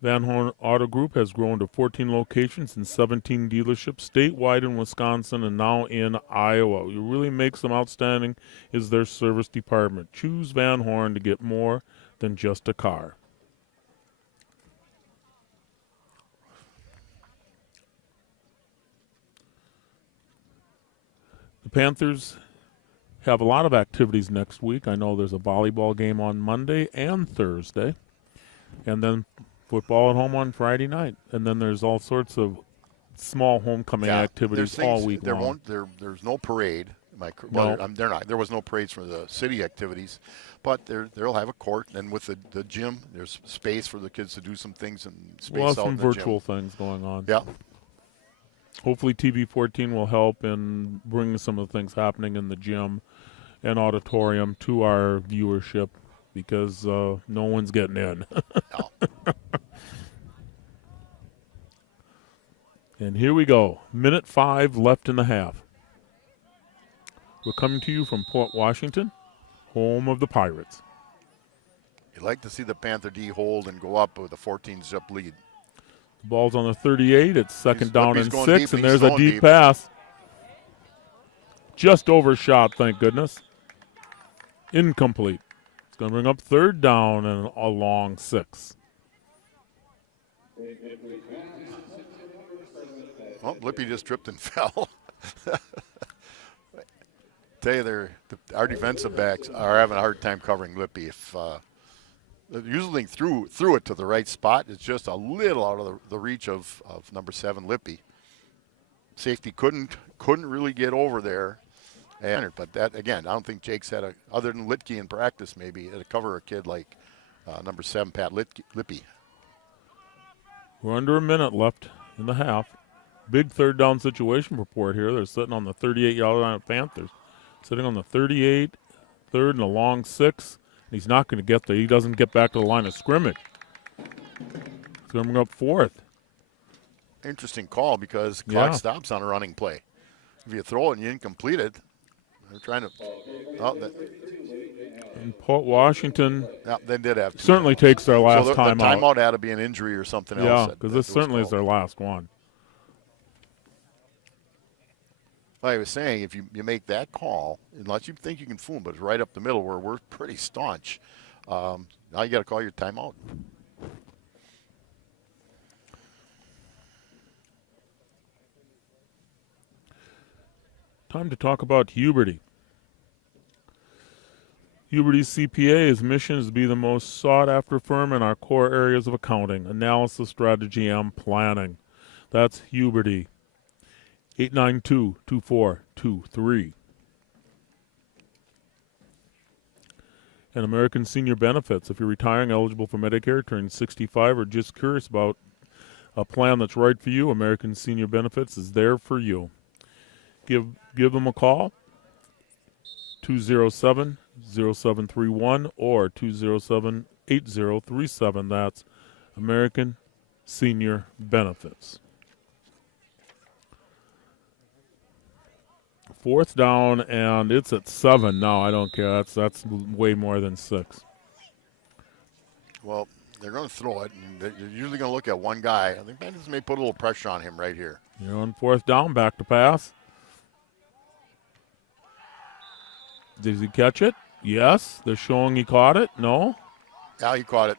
Van Horn Auto Group has grown to 14 locations and 17 dealerships statewide in Wisconsin and now in Iowa. What really makes them outstanding is their service department. Choose Van Horn to get more than just a car. The Panthers have a lot of activities next week. I know there's a volleyball game on Monday and Thursday, and then football at home on Friday night. And then there's all sorts of small homecoming activities all week long. There's no parade. No. They're not. There was no parades for the city activities, but they'll have a court, and with the gym, there's space for the kids to do some things and space We'll have out some in the virtual gym. things going on. Yeah. Hopefully TV14 will help in bringing some of the things happening in the gym and auditorium to our viewership, because no one's getting in. No. And here we go. Minute 5 left in the half. We're coming to you from Port Washington, home of the Pirates. You'd like to see the Panther D hold and go up with a 14-zip lead. The ball's on the 38. It's second down Lippy's and going 6, deep, and he's there's a throwing deep deep. pass. Just overshot, thank goodness. Incomplete. It's going to bring up third down and a long 6. Oh, Lippy just tripped and fell. Tell you, our defensive backs are having a hard time covering Lippy. If usually threw it to the right spot, it's just a little out of the reach of number 7 Lippy. Safety couldn't really get over there. But that, again, I don't think Jake's had other than Litke in practice, maybe to cover a kid like number 7 Pat Lippy. We're under a minute left in the half. Big third down situation for Port here. They're sitting on the 38-yard line of Panthers. Sitting on the 38, third and a long 6. He's not going to get there. He doesn't get back to the line of scrimmage. He's going to bring up 4th. Interesting call because clock stops on a running play. If you throw it and you didn't complete it, they're trying to. And Port Washington They did have 2 certainly timeouts. takes their last the timeout. timeout had to be an injury or something else. Yeah, because this certainly is their last one. Like I was saying, if you make that call, unless you think you can fool them, but it's right up the middle where we're pretty staunch, now you got to call your timeout. Time to talk about Huberty. Huberty's CPA's mission is to be the most sought-after firm in our core areas of accounting, analysis, strategy, and planning. That's Huberty. 892-2423. And American Senior Benefits. If you're retiring, eligible for Medicare, turning 65, or just curious about a plan that's right for you, American Senior Benefits is there for you. Give them a call, 207-0731 or 207-8037. That's American Senior Benefits. 4th down, and it's at 7 now. I don't care. That's way more than 6. Well, they're going to throw it, and they're usually going to look at one guy. I think Panthers may put a little pressure on him right here. You're on 4th down, back to pass. Did he catch it? Yes. They're showing he caught it. No. Yeah, he caught it.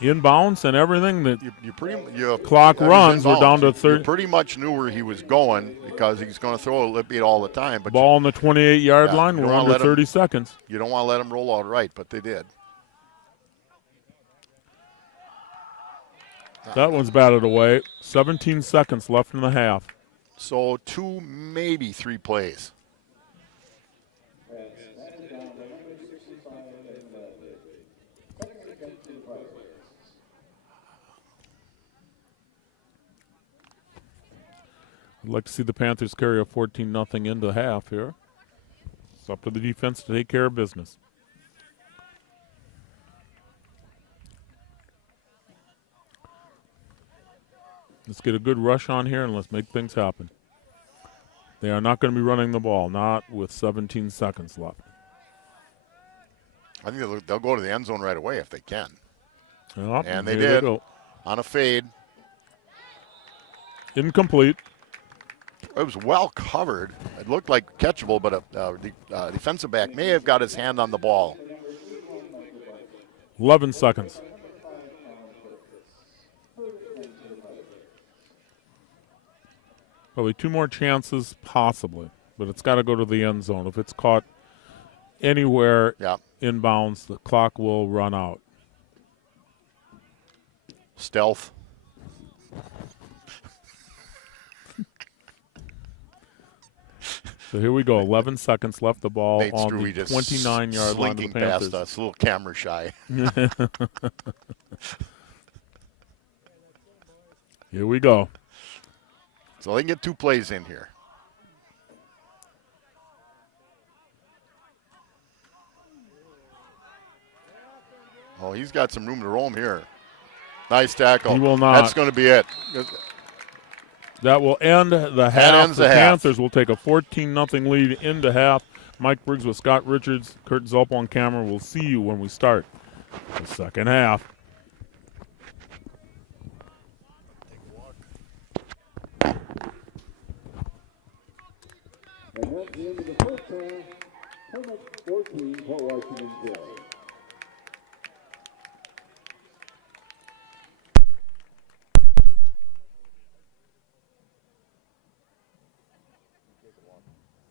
Inbounds and everything. The clock runs. runs. We're down to 30. You pretty much knew where he was going because he's going to throw a Lippy all the time. But ball on the 28-yard line. We're under 30 seconds. You don't want to let him roll out right, but they did. That one's batted away. 17 seconds left in the half. So 2, maybe 3 plays. I'd like to see the Panthers carry a 14-0 into half here. It's up to the defense to take care of business. Let's get a good rush on here and let's make things happen. They are not going to be running the ball, not with 17 seconds left. I think they'll go to the end zone right away if they can. Yep, and they did on a fade. Incomplete. It was well covered. It looked like catchable, but the defensive back may have got his hand on the ball. 11 seconds. Probably 2 more chances, possibly. But it's got to go to the end zone. If it's caught anywhere inbounds, the clock will run out. Stealth. So here we go. 11 seconds left. The ball Nate on Struve the 29-yard line of the Panthers. Past us, a little camera shy. Here we go. So they can get 2 plays in here. Oh, he's got some room to roam here. Nice tackle. He will not. That's going to be it. That will end the half. The Panthers will take a 14-0 lead into half. Mike Briggs with Scott Richards, Kurt Zulp on camera. We'll see you when we start the second half. And that's the end of the first half. Plymouth 14, Port Washington 0.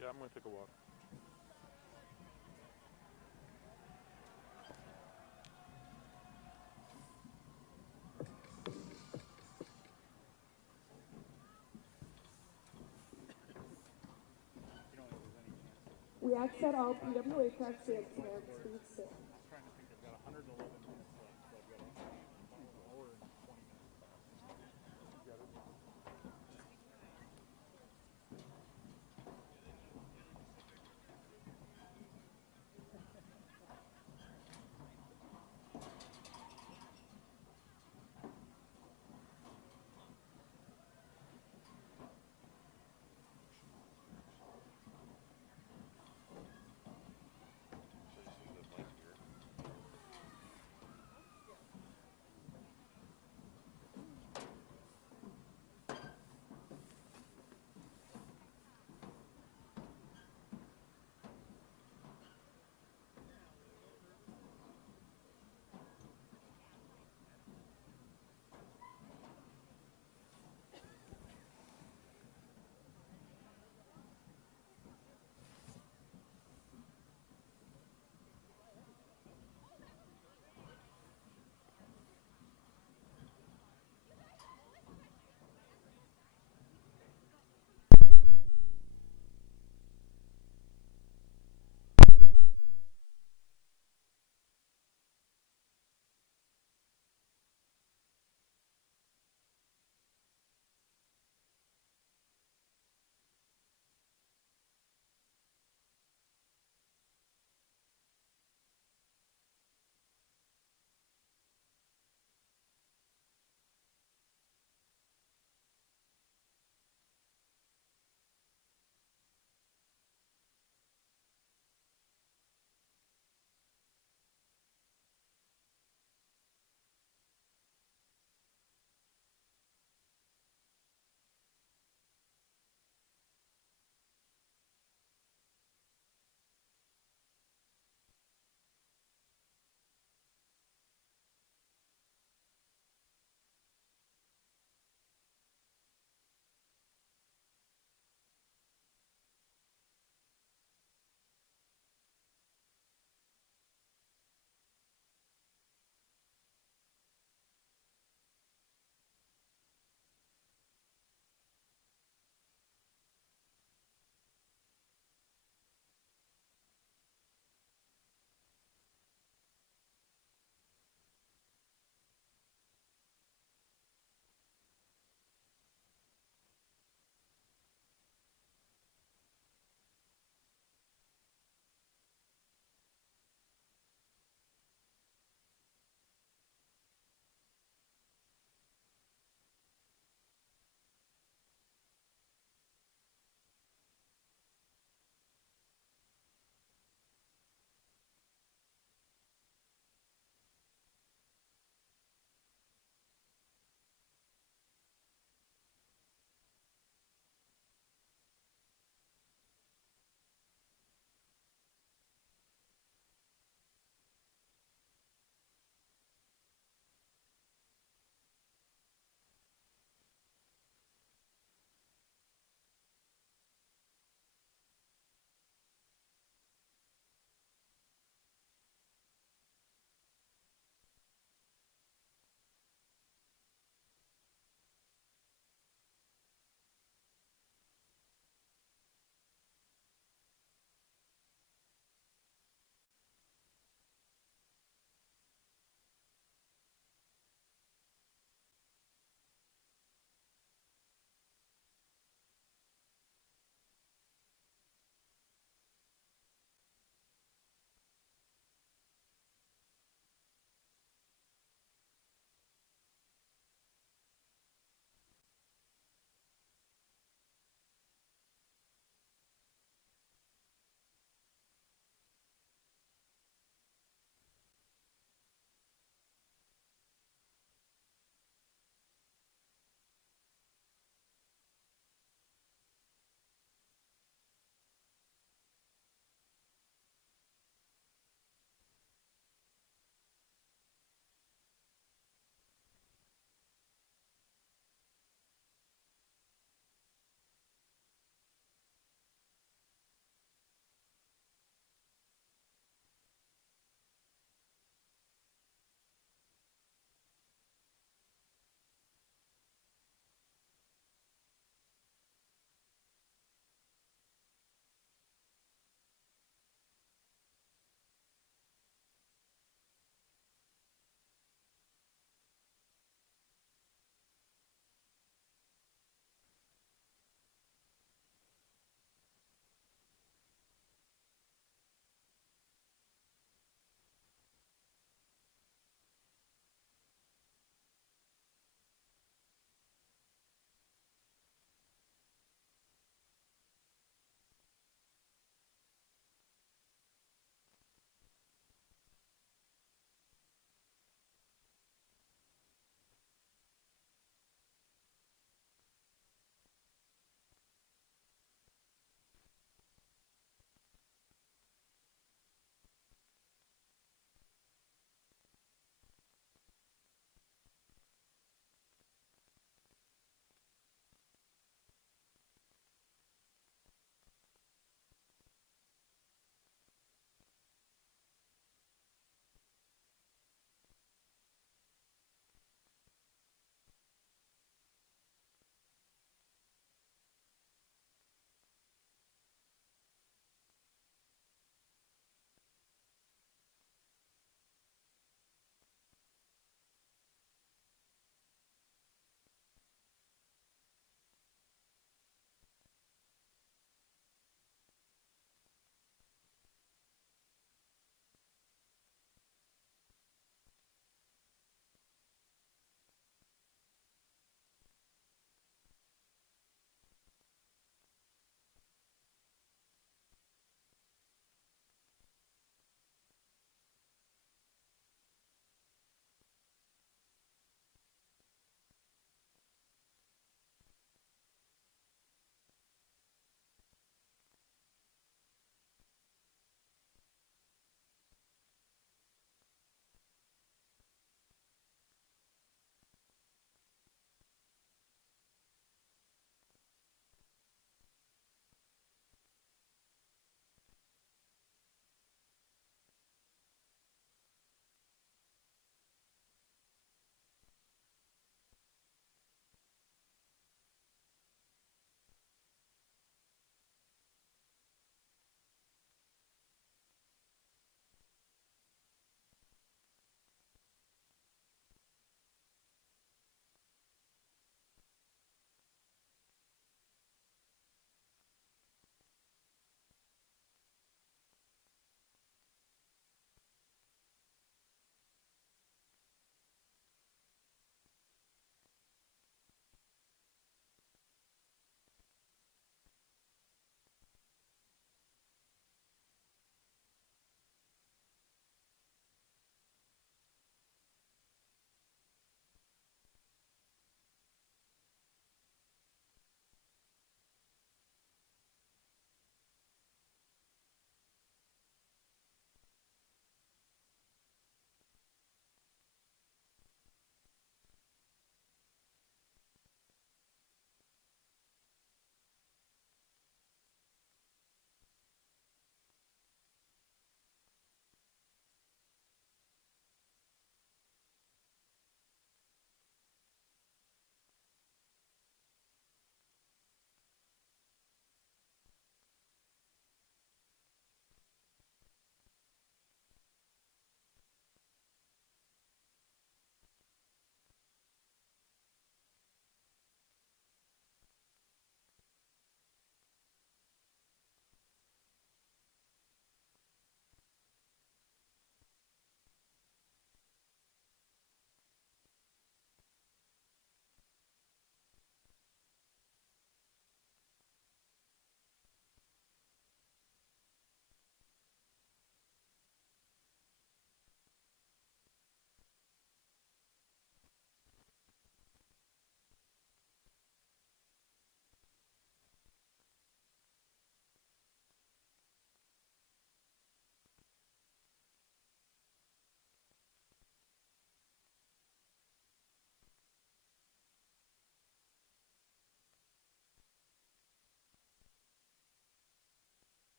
Yeah, I'm going to take a walk. We ask that all PWA taxi experts please sit.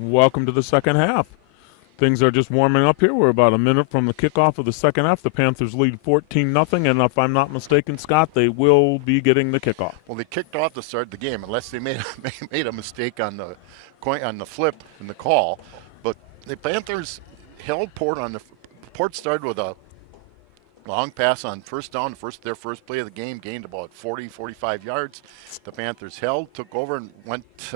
Welcome to the second half. Things are just warming up here. We're about a minute from the kickoff of the second half. The Panthers lead 14-0, and if I'm not mistaken, Scott, they will be getting the kickoff. Well, they kicked off to start the game, unless they made a mistake on the coin, on the flip in the call. But the Panthers held Port on the. Port started with a long pass on first down, their first play of the game, gained about 45 yards. The Panthers held, took over, and went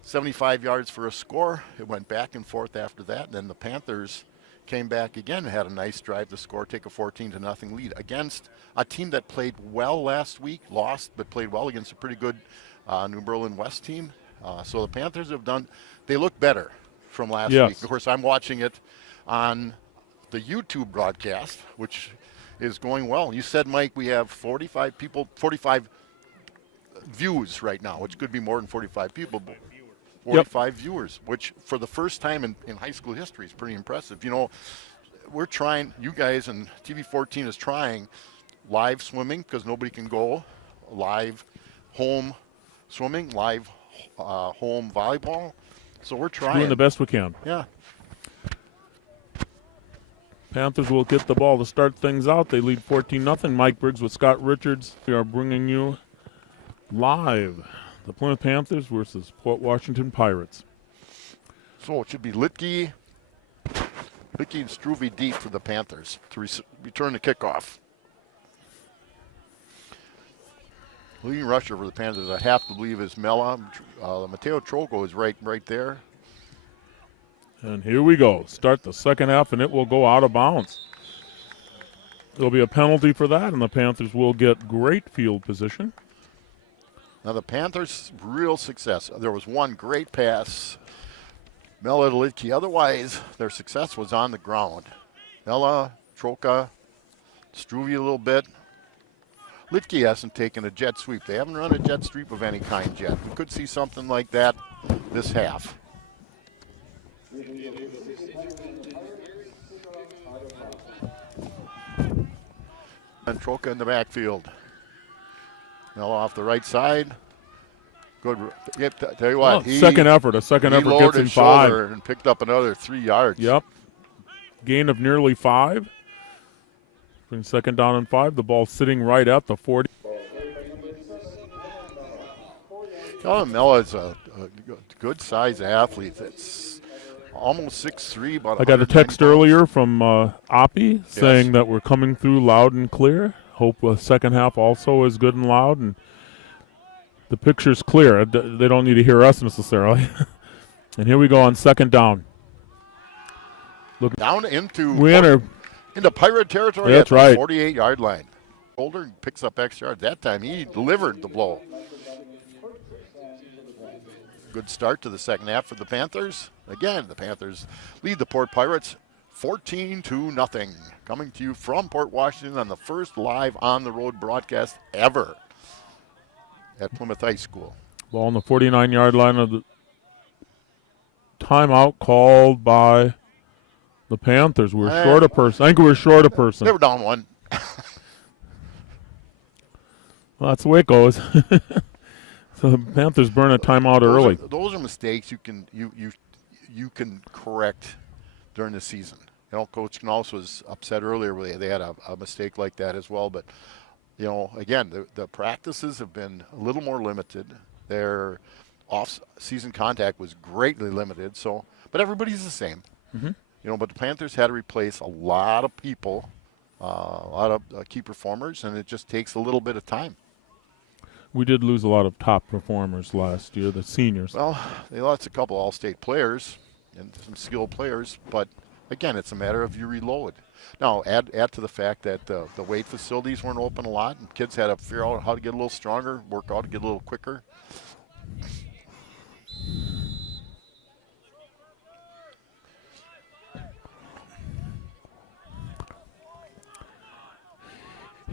75 yards for a score. It went back and forth after that. And then the Panthers came back again and had a nice drive to score, take a 14-0 lead against a team that played well last week, lost, but played well against a pretty good New Berlin West team. So the Panthers they look better from last week. Of course, I'm watching it on the YouTube broadcast, which is going well. You said, Mike, we have 45 views right now, which could be more than 45 people. 45 viewers, which for the first time in high school history is pretty impressive. You know, we're trying, you guys and TV14 is trying live swimming because nobody can go, live home swimming, live home volleyball. So we're trying. Doing the best we can. Yeah. Panthers will get the ball to start things out. They lead 14-0. Mike Briggs with Scott Richards. We are bringing you live the Plymouth Panthers versus Port Washington Pirates. So it should be Litke and Struve deep for the Panthers to return the kickoff. Leading rusher for the Panthers, I have to believe, is Mela. Mateo Troco is right there. And here we go. Start the second half, and it will go out of bounds. There'll be a penalty for that, and the Panthers will get great field position. Now the Panthers' real success, there was one great pass, Mela to Litke. Otherwise, their success was on the ground. Mela, Troca, Struve a little bit. Litke hasn't taken a jet sweep. They haven't run a jet sweep of any kind yet. We could see something like that this half. And Troca in the backfield. Mela off the right side. Good. Yep, tell you what. A second effort gets him 5. And picked up another 3 yards. Yep. Gain of nearly 5. Bring second down and 5. The ball sitting right at the 40. Mela is a good-sized athlete. That's almost 6'3". I got a text earlier from Oppie saying that we're coming through loud and clear. Hope the second half also is good and loud, and the picture's clear. They don't need to hear us necessarily. And here we go on second down. Look down into Pirate territory. That's at the right. 48-yard line. Holder picks up extra yards. That time he delivered the blow. Good start to the second half for the Panthers. Again, the Panthers lead the Port Pirates 14-0. Coming to you from Port Washington on the first live on-the-road broadcast ever at Plymouth High School. Ball on the 49-yard line of the timeout called by the Panthers. We're short a person. I think we're short a person. They were down 1. Well, that's the way it goes. So the Panthers burn a timeout early. Those are mistakes you can correct during the season. You know, Coach Knauss was upset earlier where they had a mistake like that as well. But, you know, again, the practices have been a little more limited. Their off-season contact was greatly limited. So, but everybody's the same. Mm-hmm. You know, but the Panthers had to replace a lot of people, a lot of key performers, and it just takes a little bit of time. We did lose a lot of top performers last year, the seniors. Well, they lost a couple All-State players and some skilled players, but again, it's a matter of you reload. Now, add to the fact that the weight facilities weren't open a lot, and kids had to figure out how to get a little stronger, work out to get a little quicker.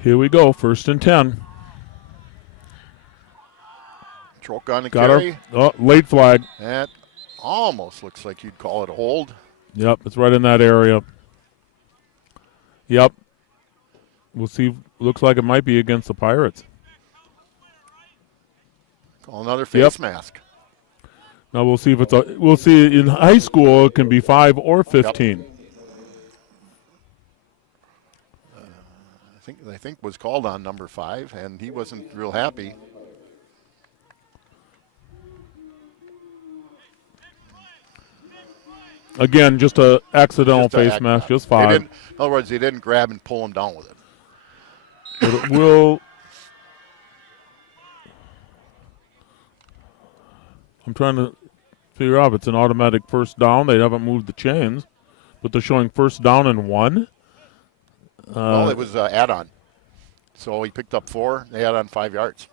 Here we go, 1st and 10. Troke on the Got carry. her. Oh, late flag. That almost looks like you'd call it a hold. Yep, it's right in that area. Yep. We'll see. Looks like it might be against the Pirates. Call another face mask. Now we'll see if we'll see in high school it can be 5 or 15. I think was called on number 5, and he wasn't real happy. Again, just a accidental face mask, just 5. In other words, they didn't grab and pull him down with it. But it will. I'm trying to figure out if it's an automatic first down. They haven't moved the chains, but they're showing first down and 1. No, it was add-on. So he picked up 4. They had on 5 yards.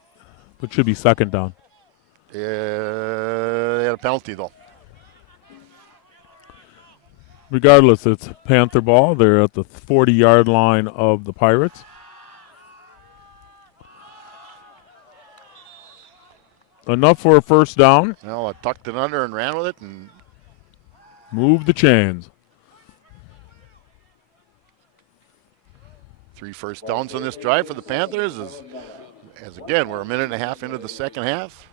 But should be second down. They had a penalty, though. Regardless, it's Panther ball. They're at the 40-yard line of the Pirates. Enough for a first down. Well, I tucked it under and ran with it, and move the chains. 3 first downs on this drive for the Panthers. As again, we're a minute and a half into the second half.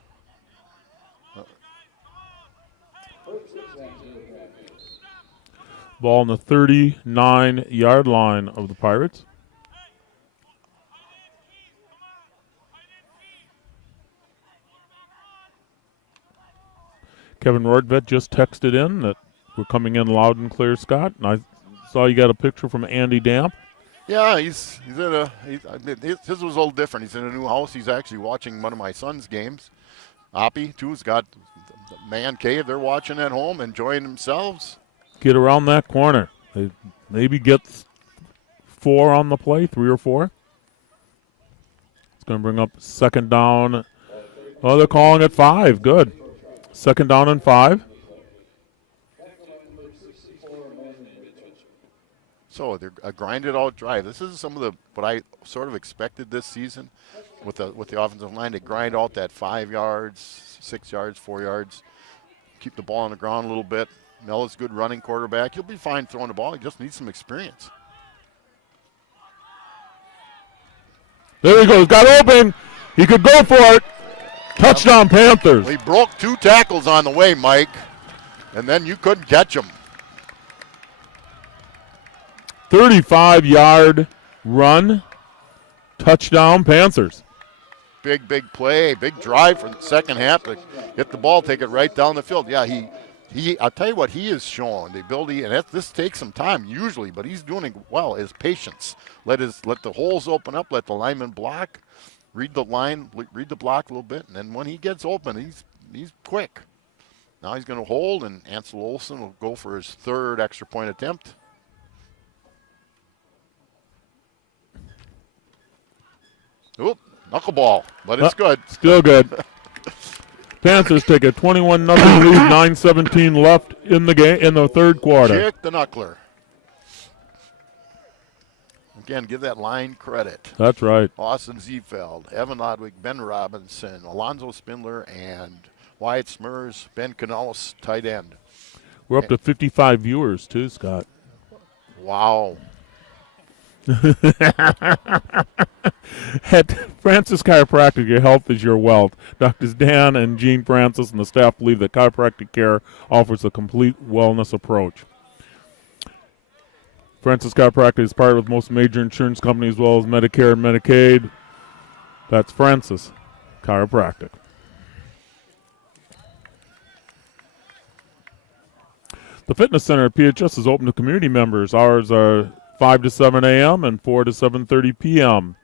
Ball on the 39-yard line of the Pirates. Kevin Rortvedt just texted in that we're coming in loud and clear, Scott. And I saw you got a picture from Andy Damp. Yeah, he's in a. His was a little different. He's in a new house. He's actually watching one of my son's games. Oppie, too, has got the man cave. They're watching at home, enjoying themselves. Get around that corner. They maybe get 4 on the play, 3 or 4. It's going to bring up second down. Oh, they're calling it 5. Good. Second down and 5. So they're a grinded out drive. This is some of the what I sort of expected this season with the offensive line to grind out that 5 yards, 6 yards, 4 yards, keep the ball on the ground a little bit. Mella's a good running quarterback. He'll be fine throwing the ball. He just needs some experience. There he goes. Got open. He could go for it. Touchdown, Panthers. Well, he broke 2 tackles on the way, Mike, and then you couldn't catch him. 35-yard run. Touchdown, Panthers. Big play, big drive for the second half to hit the ball, take it right down the field. Yeah, I'll tell you what he has shown, the ability, and this takes some time usually, but he's doing it well, is patience. Let the holes open up, let the lineman block, read the line, read the block a little bit, and then when he gets open, he's quick. Now he's going to hold, and Ansel Olsen will go for his 3rd extra point attempt. Oop, knuckleball, but it's good. Still good. Panthers take a 21-0 lead, 9:17 left in the game in the third quarter. Chick the knuckler. Again, give that line credit. That's right. Austin Ziefeld, Evan Lodwig, Ben Robinson, Alonzo Spindler, and Wyatt Smurs, Ben Canales, tight end. We're up to 55 viewers, too, Scott. Wow. At Francis Chiropractic, your health is your wealth. Doctors Dan and Jean Francis and the staff believe that chiropractic care offers a complete wellness approach. Francis Chiropractic is partnered with most major insurance companies as well as Medicare and Medicaid. That's Francis Chiropractic. The fitness center at PHS is open to community members. Hours are 5 to 7 a.m. and 4 to 7:30 p.m.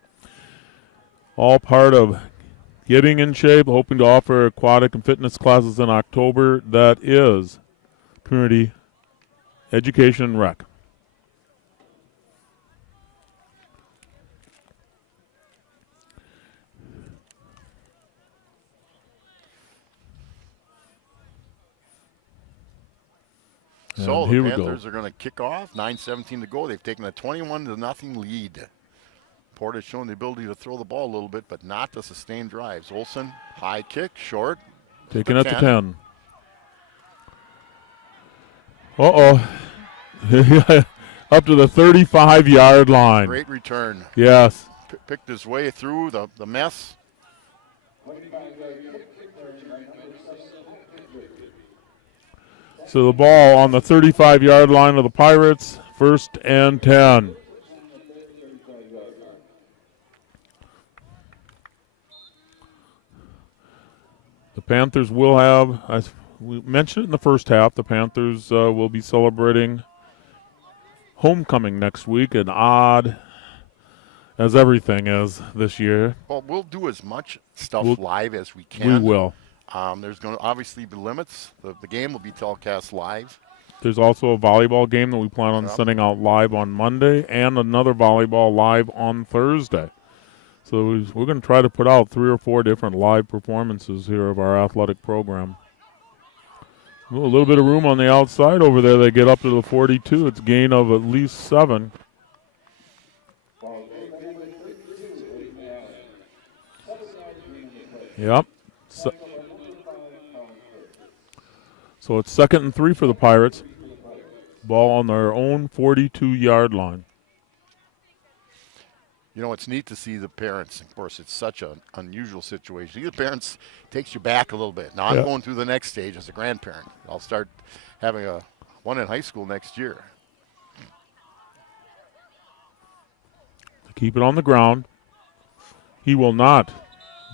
All part of getting in shape, hoping to offer aquatic and fitness classes in October. That is community education and rec. So here the we go. Panthers are going to kick off. 9:17 to go. They've taken a 21-0 lead. Port has shown the ability to throw the ball a little bit, but not to sustain drives. Olsen, high kick, short. Taking it to 10. Uh-oh. Up to the 35-yard line. Great return. Yes. Picked his way through the mess. So the ball on the 35-yard line of the Pirates, 1st and 10. The Panthers will have, as we mentioned it in the first half, the Panthers will be celebrating homecoming next week, and odd as everything is this year. Well, we'll do as much stuff We'll- live as we can. We will. There's going to obviously be limits. The game will be telecast live. There's also a volleyball game that we plan on Yep. sending out live on Monday, and another volleyball live on Thursday. So we're going to try to put out 3 or 4 different live performances here of our athletic program. Ooh, a little bit of room on the outside over there. They get up to the 42. It's gain of at least 7. Yep. So it's 2nd and 3 for the Pirates. Ball on their own 42-yard line. You know, it's neat to see the parents. Of course, it's such an unusual situation. The parents takes you back a little bit. Now I'm going through the next stage as a grandparent. I'll start having one in high school next year. Keep it on the ground. He will not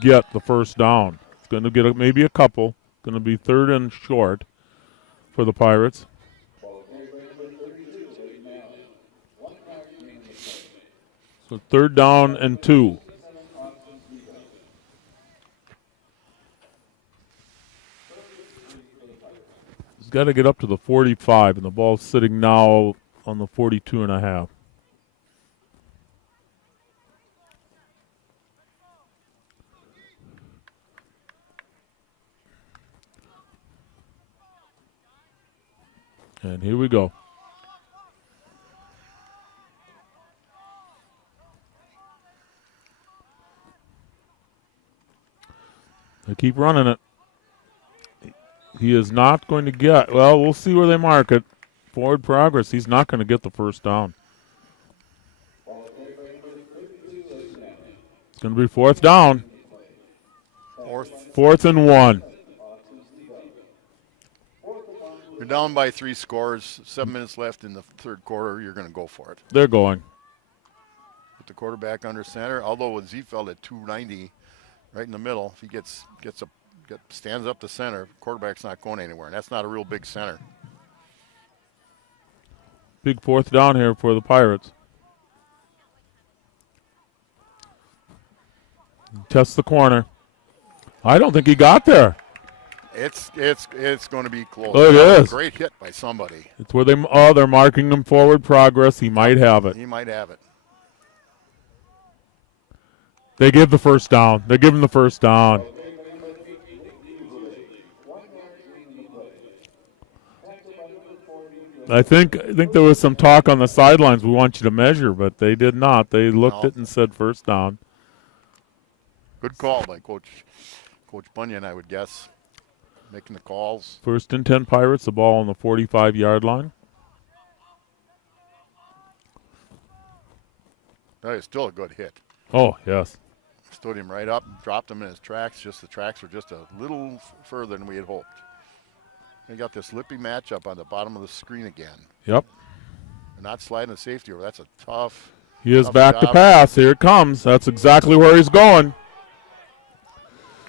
get the first down. It's going to get maybe a couple. Going to be 3rd and short for the Pirates. So 3rd down and 2. He's got to get up to the 45, and the ball's sitting now on the 42 and a half. And here we go. They keep running it. He is not going to get, well, we'll see where they mark it. Forward progress. He's not going to get the first down. It's going to be 4th down. 4th and 1. You're down by 3 scores, 7 minutes left in the 3rd quarter. You're going to go for it. They're going. Put the quarterback under center. Although with Ziefeld at 290, right in the middle, if he stands up to center, quarterback's not going anywhere, and that's not a real big center. Big 4th down here for the Pirates. Test the corner. I don't think he got there. It's going to be close. Oh, it is. Great hit by somebody. It's where they're marking him forward progress. He might have it. He might have it. They give the first down. They give him the first down. I think there was some talk on the sidelines. We want you to measure, but they did not. They looked at it and said first down. Good call by Coach Bunyan, I would guess, making the calls. 1st and 10 Pirates. The ball on the 45-yard line. That is still a good hit. Oh, yes. Stood him right up, dropped him in his tracks. Just the tracks were just a little further than we had hoped. They got this lippy matchup on the bottom of the screen again. Yep. They're not sliding the safety over. That's a tough. He is tough back to job. pass. Here it comes. That's exactly where he's going.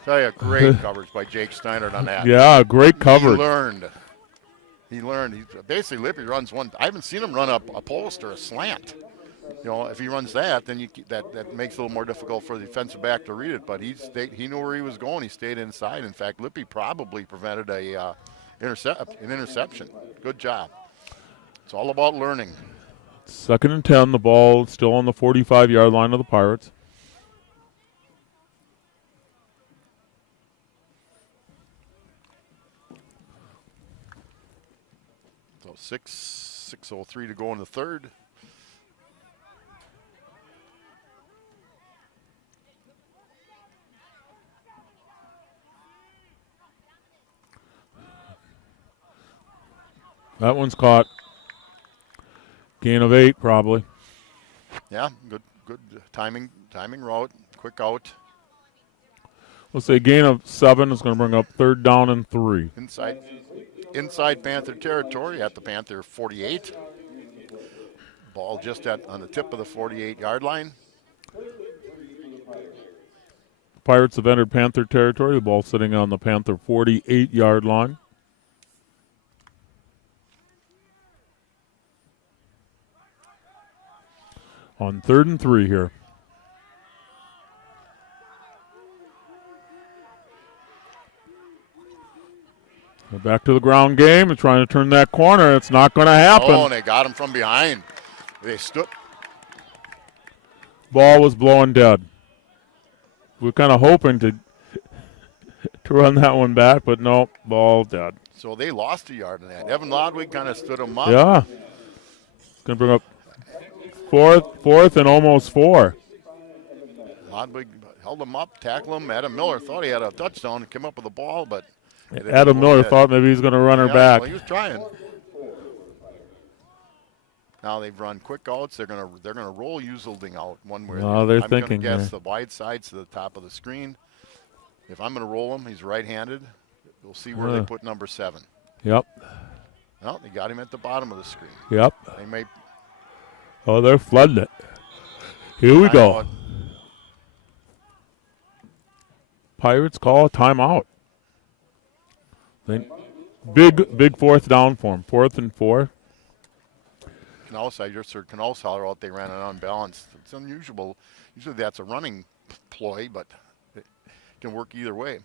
Tell you, great coverage by Jake Steinert on that. Yeah, great coverage. He learned. He basically Lippy runs one. I haven't seen him run up a post or a slant. You know, if he runs that, then that makes it a little more difficult for the defensive back to read it. But he knew where he was going. He stayed inside. In fact, Lippy probably prevented an interception. Good job. It's all about learning. 2nd and 10. The ball still on the 45-yard line of the Pirates. So 6:03 to go in the 3rd. That one's caught. Gain of 8, probably. Yeah, good timing route, quick out. We'll say gain of 7 is going to bring up 3rd down and 3. Inside Panther territory at the Panther 48. Ball just on the tip of the 48-yard line. Pirates have entered Panther territory. The ball sitting on the Panther 48-yard line. On 3rd and 3 here. They're back to the ground game and trying to turn that corner. It's not going to happen. Oh, and they got him from behind. They stood. Ball was blowing dead. We're kind of hoping to run that one back, but no, ball dead. So they lost a yard in that. Evan Lodwig kind of stood him up. Yeah. It's going to bring up fourth and almost 4. Lodwig held him up, tackled him. Adam Miller thought he had a touchdown and came up with the ball, but Adam Miller thought maybe he's going to run her back. Well, he was trying. Now they've run quick outs. They're gonna roll Uselding out one way. Oh, they're I'm thinking. gonna guess there. the wide sides to the top of the screen. If I'm gonna roll him, he's right-handed. We'll see where they put number 7. Yep. Well, they got him at the bottom of the screen. Yep. They may. Oh, they're flooding it. Here we go. Pirates call a timeout. Big 4th down for them. 4th and 4. I just heard Knauss holler out they ran it unbalanced. It's unusual. Usually that's a running ploy, but it can work either way.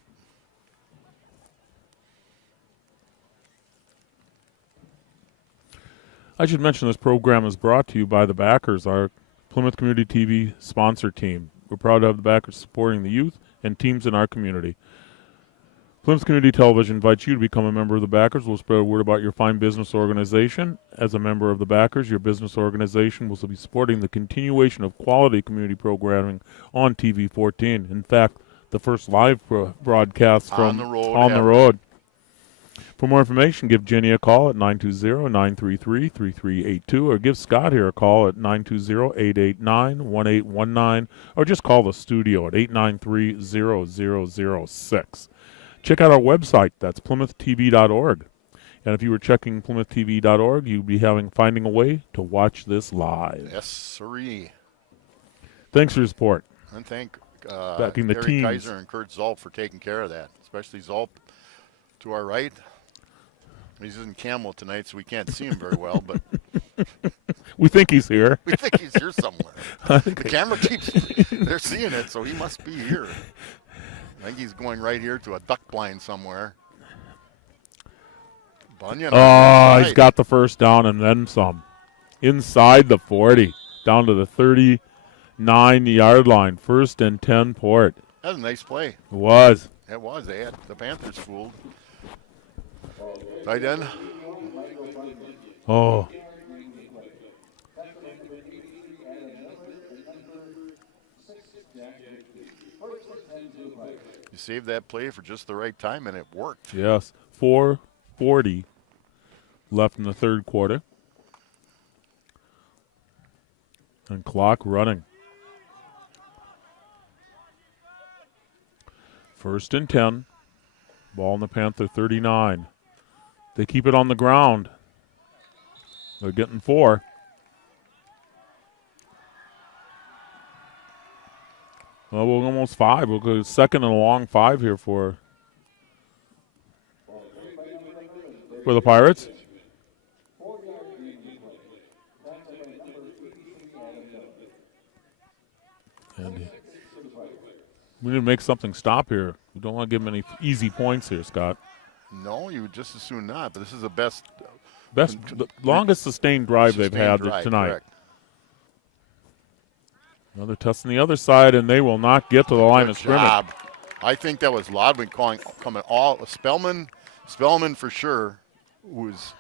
I should mention this program is brought to you by the Backers, our Plymouth Community TV sponsor team. We're proud to have the Backers supporting the youth and teams in our community. Plymouth Community Television invites you to become a member of the Backers. We'll spread a word about your fine business organization. As a member of the Backers, your business organization will be supporting the continuation of quality community programming on TV 14. In fact, the first live broadcast from On the road. For more information, give Jenny a call at 920-933-3382 or give Scott here a call at 920-889-1819 or just call the studio at 893-0006. Check out our website. That's PlymouthTV.org. And if you were checking PlymouthTV.org, you'd be finding a way to watch this live. Yes, sirree. Thanks for your support. And thank Backing the Gary teams. Kaiser and Kurt Zolp for taking care of that, especially Zolp to our right. He's in Camel tonight, so we can't see him very well, but We think he's here. we think he's here somewhere. The camera keeps, they're seeing it, so he must be here. I think he's going right here to a duck blind somewhere. Bunyan. Oh, he's got the first down and then some. Inside the 40, down to the 39-yard line. 1st and 10 Port. That was a nice play. It was. It was. They had the Panthers fooled. Tight end. Oh. You saved that play for just the right time, and it worked. Yes. 4:40 left in the 3rd quarter. And clock running. 1st and 10. Ball in the Panther 39. They keep it on the ground. They're getting 4. Well, we're almost 5. We'll go 2nd and a long 5 here for the Pirates. And we need to make something stop here. We don't want to give them any easy points here, Scott. No, you would just as soon not, but this is the the longest sustained drive they've had drive, tonight. correct. Another test on the other side, and they will not get to the line Good of scrimmage. job. I think that was Lodwig coming all Spellman for sure was.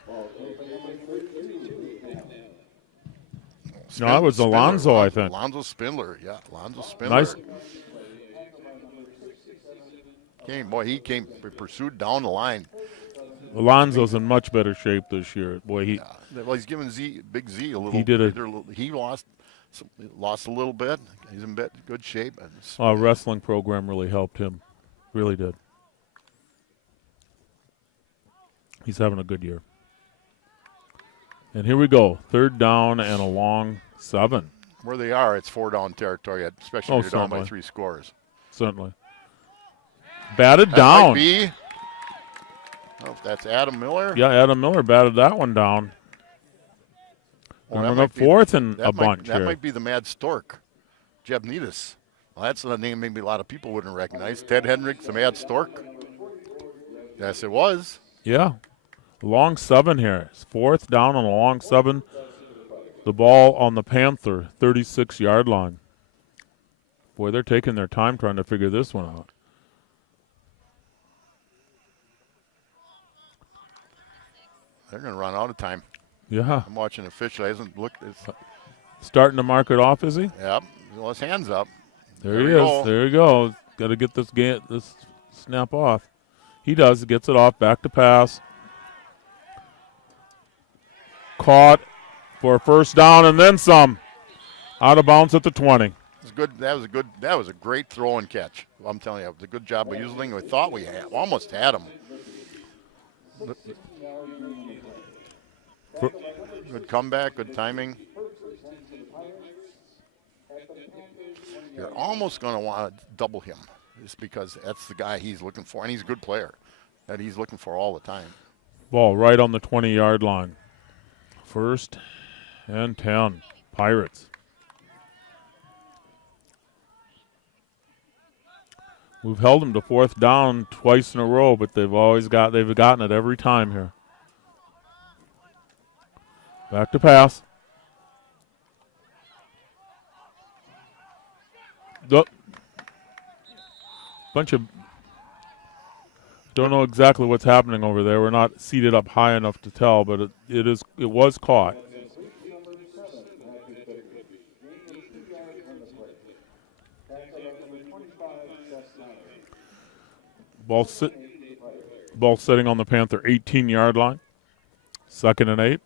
No, that was Alonzo, I think. Alonzo Spindler, yeah, Alonzo Spindler. Nice. He pursued down the line. Alonzo's in much better shape this year. Boy, Well, he's giving Big Z a little. He did He lost a little bit. He's in good shape. Wrestling program really helped him. Really did. He's having a good year. And here we go. 3rd down and a long 7. Where they are, it's 4-down territory, especially if you're down by certainly. 3 scores. Certainly. Batted That down. might be. I don't know if that's Adam Miller. Yeah, Adam Miller batted that one down. Well, Going that up might be- 4th and that a might- bunch That here. might be the Mad Stork, Jebnitas. Well, that's a name maybe a lot of people wouldn't recognize. Ted Hendricks, the Mad Stork. Yes, it was. Yeah. Long 7 here. It's 4th down on a long 7. The ball on the Panther, 36-yard line. Boy, they're taking their time trying to figure this one out. They're going to run out of time. Yeah. I'm watching the official. He hasn't looked. Starting to mark it off, is he? Yep. Well, his hands up. There he we is. go. There you go. Got to get this snap off. He does. Gets it off. Back to pass. Caught for a 1st down and then some. Out of bounds at the 20. It was good. That was a great throw and catch. I'm telling you, it was a good job by using. We thought we almost had him. Good comeback. Good timing. You're almost going to want to double him, just because that's the guy he's looking for, and he's a good player that he's looking for all the time. Ball right on the 20-yard line. 1st and 10. Pirates. We've held them to 4th down twice in a row, but they've gotten it every time here. Back to pass. Bunch of don't know exactly what's happening over there. We're not seated up high enough to tell, but it was caught. Ball sitting on the Panther 18-yard line. 2nd and 8.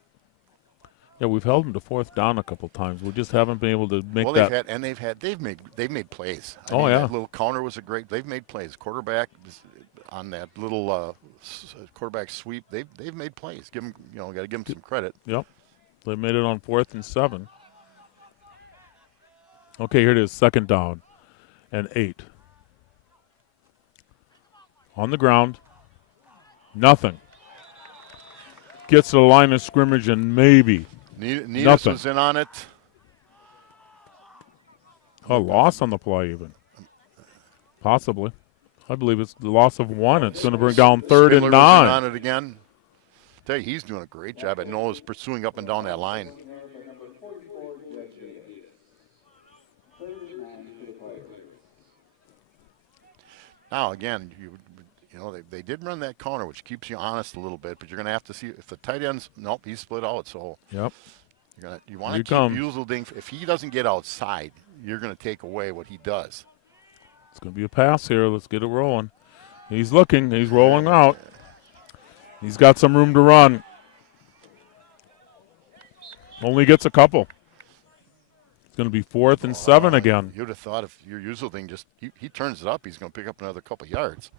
Yeah, we've held them to 4th down a couple times. We just haven't been able to make Well, that. they've made plays. I Oh, mean, yeah. that little counter was they've made plays. Quarterback on that little quarterback sweep. They've made plays. Got to give them some credit. Yep. They made it on 4th and 7. Okay, here it is, 2nd down and 8. On the ground. Nothing. Gets to the line of scrimmage and maybe. Needus Nothing. was in on it. A loss on the play even. Possibly. I believe it's the loss of 1. It's going to bring down 3rd Spindler and was in 9. on it again. Tell you, he's doing a great job at Noah's pursuing up and down that line. Now again, they did run that counter, which keeps you honest a little bit. But you're going to have to see if the tight ends. Nope, he's split out. So Yep. you want Here to he keep Uselding. If he doesn't get outside, you're going to take away what he does. It's going to be a pass here. Let's get it rolling. He's looking. He's rolling out. He's got some room to run. Only gets a couple. It's going to be 4th and 7 again. You'd have thought if your Uselding he turns it up, he's going to pick up another couple yards.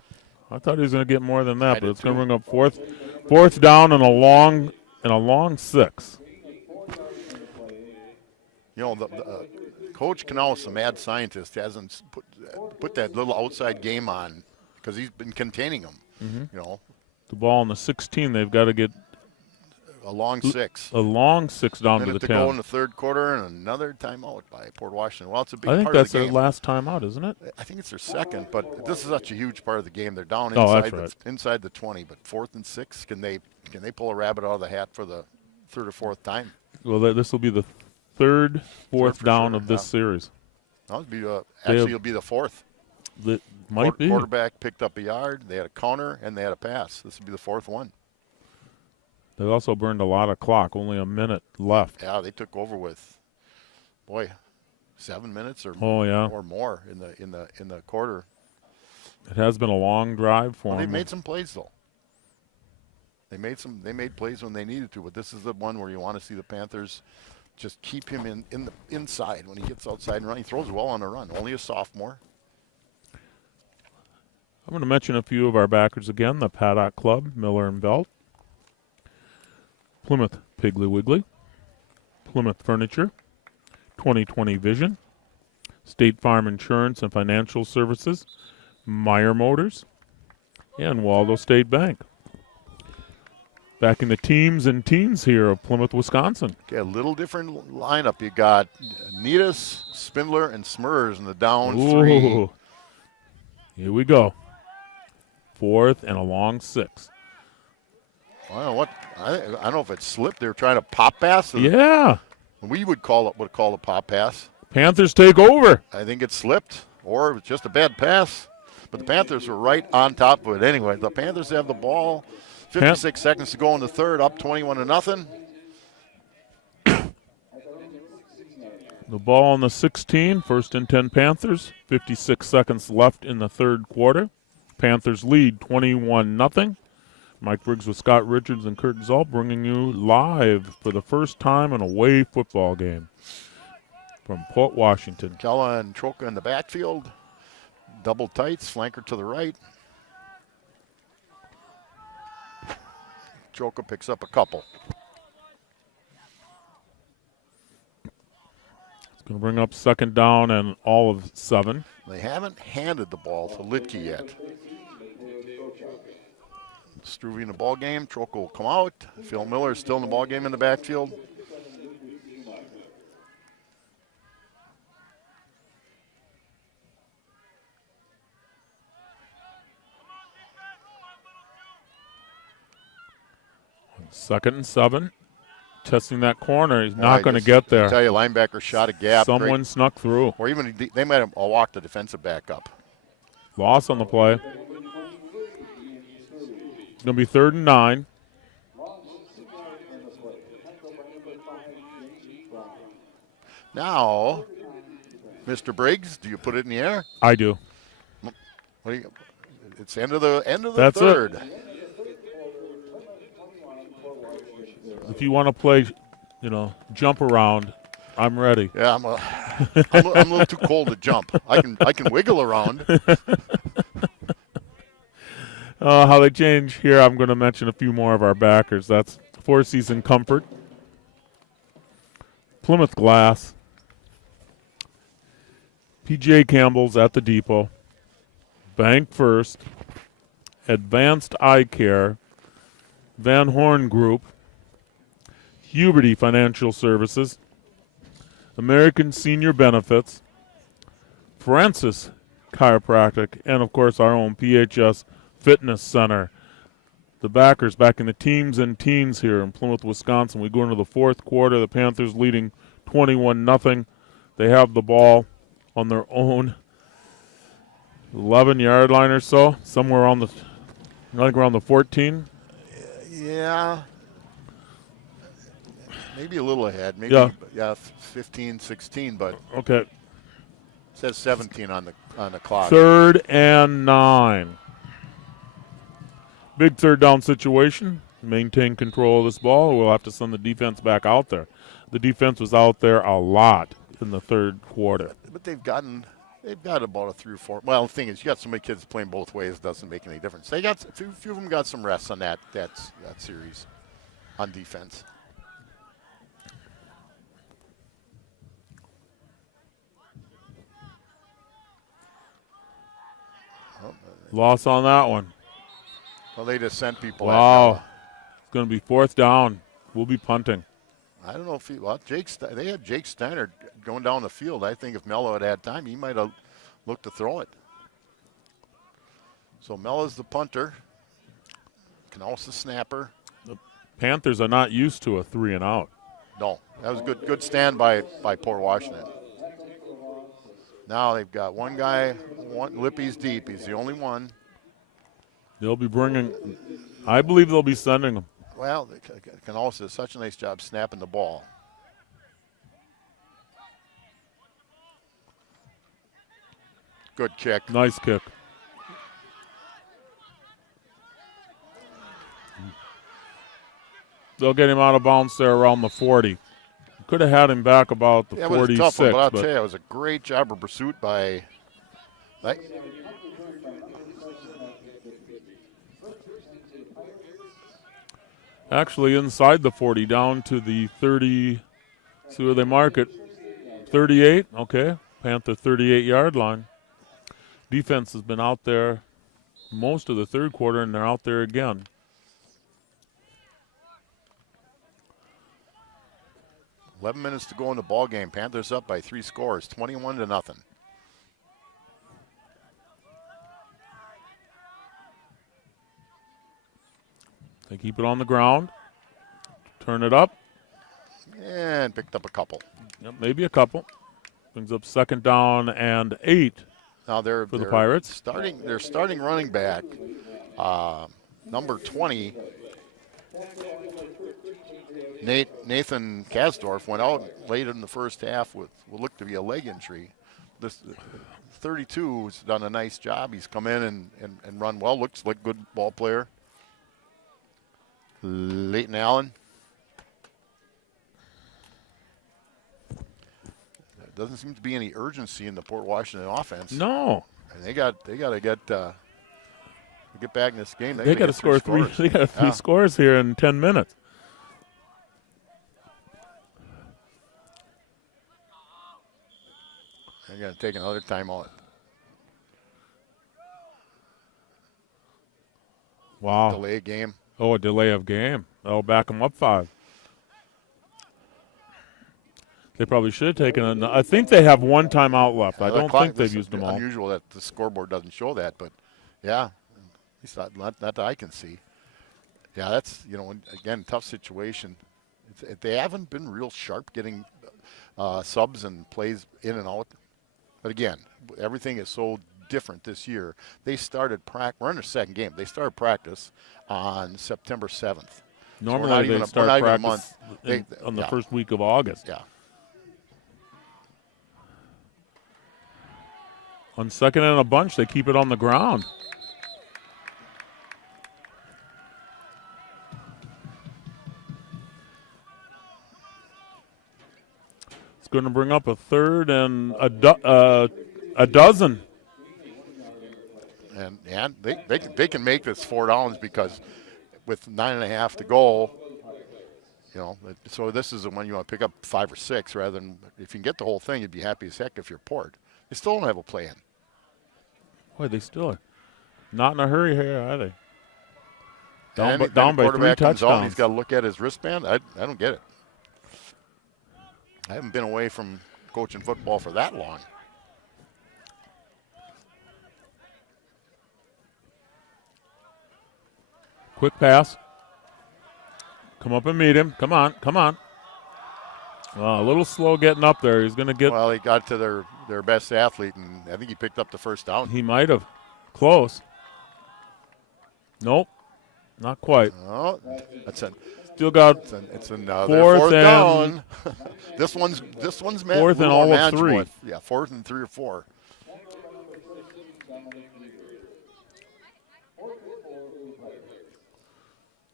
I thought he was going to get more than that, I but did it's going to too. bring up fourth down and a long 6. The Coach Knauss, the mad scientist, hasn't put that little outside game on because he's been containing them. Mm-hmm. The ball on the 16. They've got to get A long 6. a long 6 down to Minute the to go in 10. the third quarter and another timeout by Port Washington. Well, it's a big I think part that's of the their game. last time out, isn't it? I think it's their second, but this is such a huge part of the game. They're down Oh, inside that's right. inside the 20, but 4th and 6. Can they pull a rabbit out of the hat for the 3rd or 4th time? Well, this will be the 4th for down sure, of this yeah. series. That'll be actually it'll be the 4th. That might be. Quarterback picked up a yard. They had a counter and they had a pass. This would be the 4th one. They also burned a lot of clock. Only a minute left. Yeah, they took over with, 7 minutes or or more in the quarter. It has been a long drive for Well, they them. made some plays though. They made plays when they needed to, but this is the one where you want to see the Panthers just keep him in the inside when he gets outside and run. He throws well on the run. Only a sophomore. I'm going to mention a few of our backers again. The Paddock Club, Miller and Belt. Plymouth Piggly Wiggly. Plymouth Furniture. 2020 Vision. State Farm Insurance and Financial Services. Meyer Motors. And Waldo State Bank. Back in the teams and teens here of Plymouth, Wisconsin. Okay, a little different lineup. You got Neatus, Spindler, and Smurs in the down three. Ooh. Here we go. 4th and a long 6. I don't know what. I don't know if it slipped. They were trying to pop pass. Yeah. We would call a pop pass. Panthers take over. I think it slipped, or it was just a bad pass. But the Panthers were right on top of it anyway. The Panthers have the ball. 56 seconds to go in the third, up 21-0. The ball on the 16, 1st and 10 Panthers. 56 seconds left in the third quarter. Panthers lead 21-0. Mike Briggs with Scott Richards and Kurt Zoll bringing you live for the first time an away football game from Port Washington. Kella and Troka in the backfield. Double tights, flanker to the right. Troka picks up a couple. It's going to bring up 2nd down and all of 7. They haven't handed the ball to Lidke yet. Struve in the ball game. Troka will come out. Phil Miller is still in the ball game in the backfield. Second and 7. Testing that corner. He's not going to get there. I tell you, linebacker shot a gap. Someone Great. snuck through. Or even they might have walked the defensive back up. Loss on the play. It's going to be 3rd and 9. Now, Mr. Briggs, do you put it in the air? I do. What do you, it's end of the That's third. If you want to play, jump around, I'm ready. Yeah, I'm a little too cold to jump. I can wiggle around. How they change here, I'm going to mention a few more of our backers. That's Four Season Comfort, Plymouth Glass, PJ Campbell's at the Depot, Bank First, Advanced Eye Care, Van Horn Group, Huberty Financial Services, American Senior Benefits, Francis Chiropractic, and, of course, our own PHS Fitness Center. The backers back in the teams and teens here in Plymouth, Wisconsin. We go into the fourth quarter. The Panthers leading 21-0. They have the ball on their own 11-yard line or so, somewhere around around the 14. Yeah. Maybe a little ahead. Maybe 15, 16, but okay. It says 17 on the clock. 3rd and 9. Big 3rd down situation. Maintain control of this ball. We'll have to send the defense back out there. The defense was out there a lot in the third quarter. But they've got about a 3 or 4. Well, the thing is, you got so many kids playing both ways, it doesn't make any difference. They got a few of them got some rests on that series on defense. Loss on that one. Well, they just sent people. Wow. It's going to be 4th down. We'll be punting. I don't know if they had Jake Steiner going down the field. I think if Mello had time, he might have looked to throw it. So Mello's the punter. Knauss the snapper. The Panthers are not used to a 3 and out. No, that was a good stand by Port Washington. Now they've got one guy, Lippy's deep. He's the only one. They'll be I believe they'll be sending them. Well, Knauss does such a nice job snapping the ball. Good kick. Nice kick. They'll get him out of bounds there around the 40. Could have had him back about the 46. It was a tough one, but I'll tell you, it was a great job of pursuit by Actually inside the 40, down to the 30. See where they mark it. 38. Okay. Panther 38-yard line. Defense has been out there most of the third quarter, and they're out there again. .11 minutes to go in the ball game. Panthers up by 3 scores, 21-0. They keep it on the ground. Turn it up. And picked up a couple. Yep, maybe a couple. Brings up 2nd down and 8 Now for the Pirates. They're starting running back, number 20. Nathan Kasdorf went out late in the first half with what looked to be a leg injury. This 32 has done a nice job. He's come in and run well. Looks like a good ball player. Leighton Allen. There doesn't seem to be any urgency in the Port Washington offense. No. And they got to get back in this game. They got to score three. They got 3 scores here in 10 minutes. They're going to take another timeout. Wow. Delay game. Oh, a delay of game. That'll back them up 5. They probably should have taken I think they have 1 timeout left. I don't think they've used them all. It's unusual that the scoreboard doesn't show that, but yeah, at least not that I can see. Yeah, that's, again, tough situation. They haven't been real sharp getting subs and plays in and out. But again, everything is so different this year. They started practice. We're in their 2nd game. They started practice on September 7th. Normally they start practice on the first week of August. Yeah. On 2nd and a bunch, they keep it on the ground. It's going to bring up a 3rd and a dozen. And they can make this 4 downs because with 9.5 to go, so this is the one you want to pick up 5 or 6 rather than if you can get the whole thing, you'd be happy as heck if you're Port. They still don't have a play in. Boy, they still are not in a hurry here, are they? Down by 3 touchdowns. He's got to look at his wristband. I don't get it. I haven't been away from coaching football for that long. Quick pass. Come up and meet him. Come on. A little slow getting up there. He's going to get. Well, he got to their best athlete, and I think he picked up the 1st down. He might have. Close. Nope. Not quite. Oh, that's it. Still got. It's 4th down. this one's 4th and all of 3. Yeah, 4th and 3 or 4.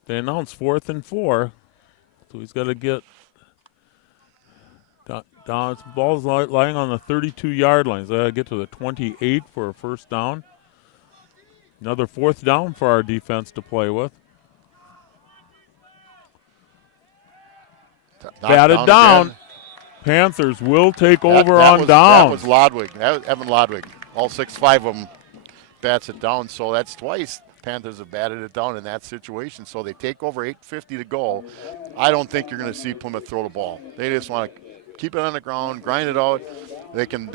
They announced 4th and 4, so he's got to get down. His ball's lying on the 32-yard line. He's got to get to the 28 for a 1st down. Another 4th down for our defense to play with. Batted down. Panthers will take over on down. That was Lodwig. That was Evan Lodwig. All 6'5" of them bats it down, so that's twice. Panthers have batted it down in that situation, so they take over 8:50 to go. I don't think you're going to see Plymouth throw the ball. They just want to keep it on the ground, grind it out. They can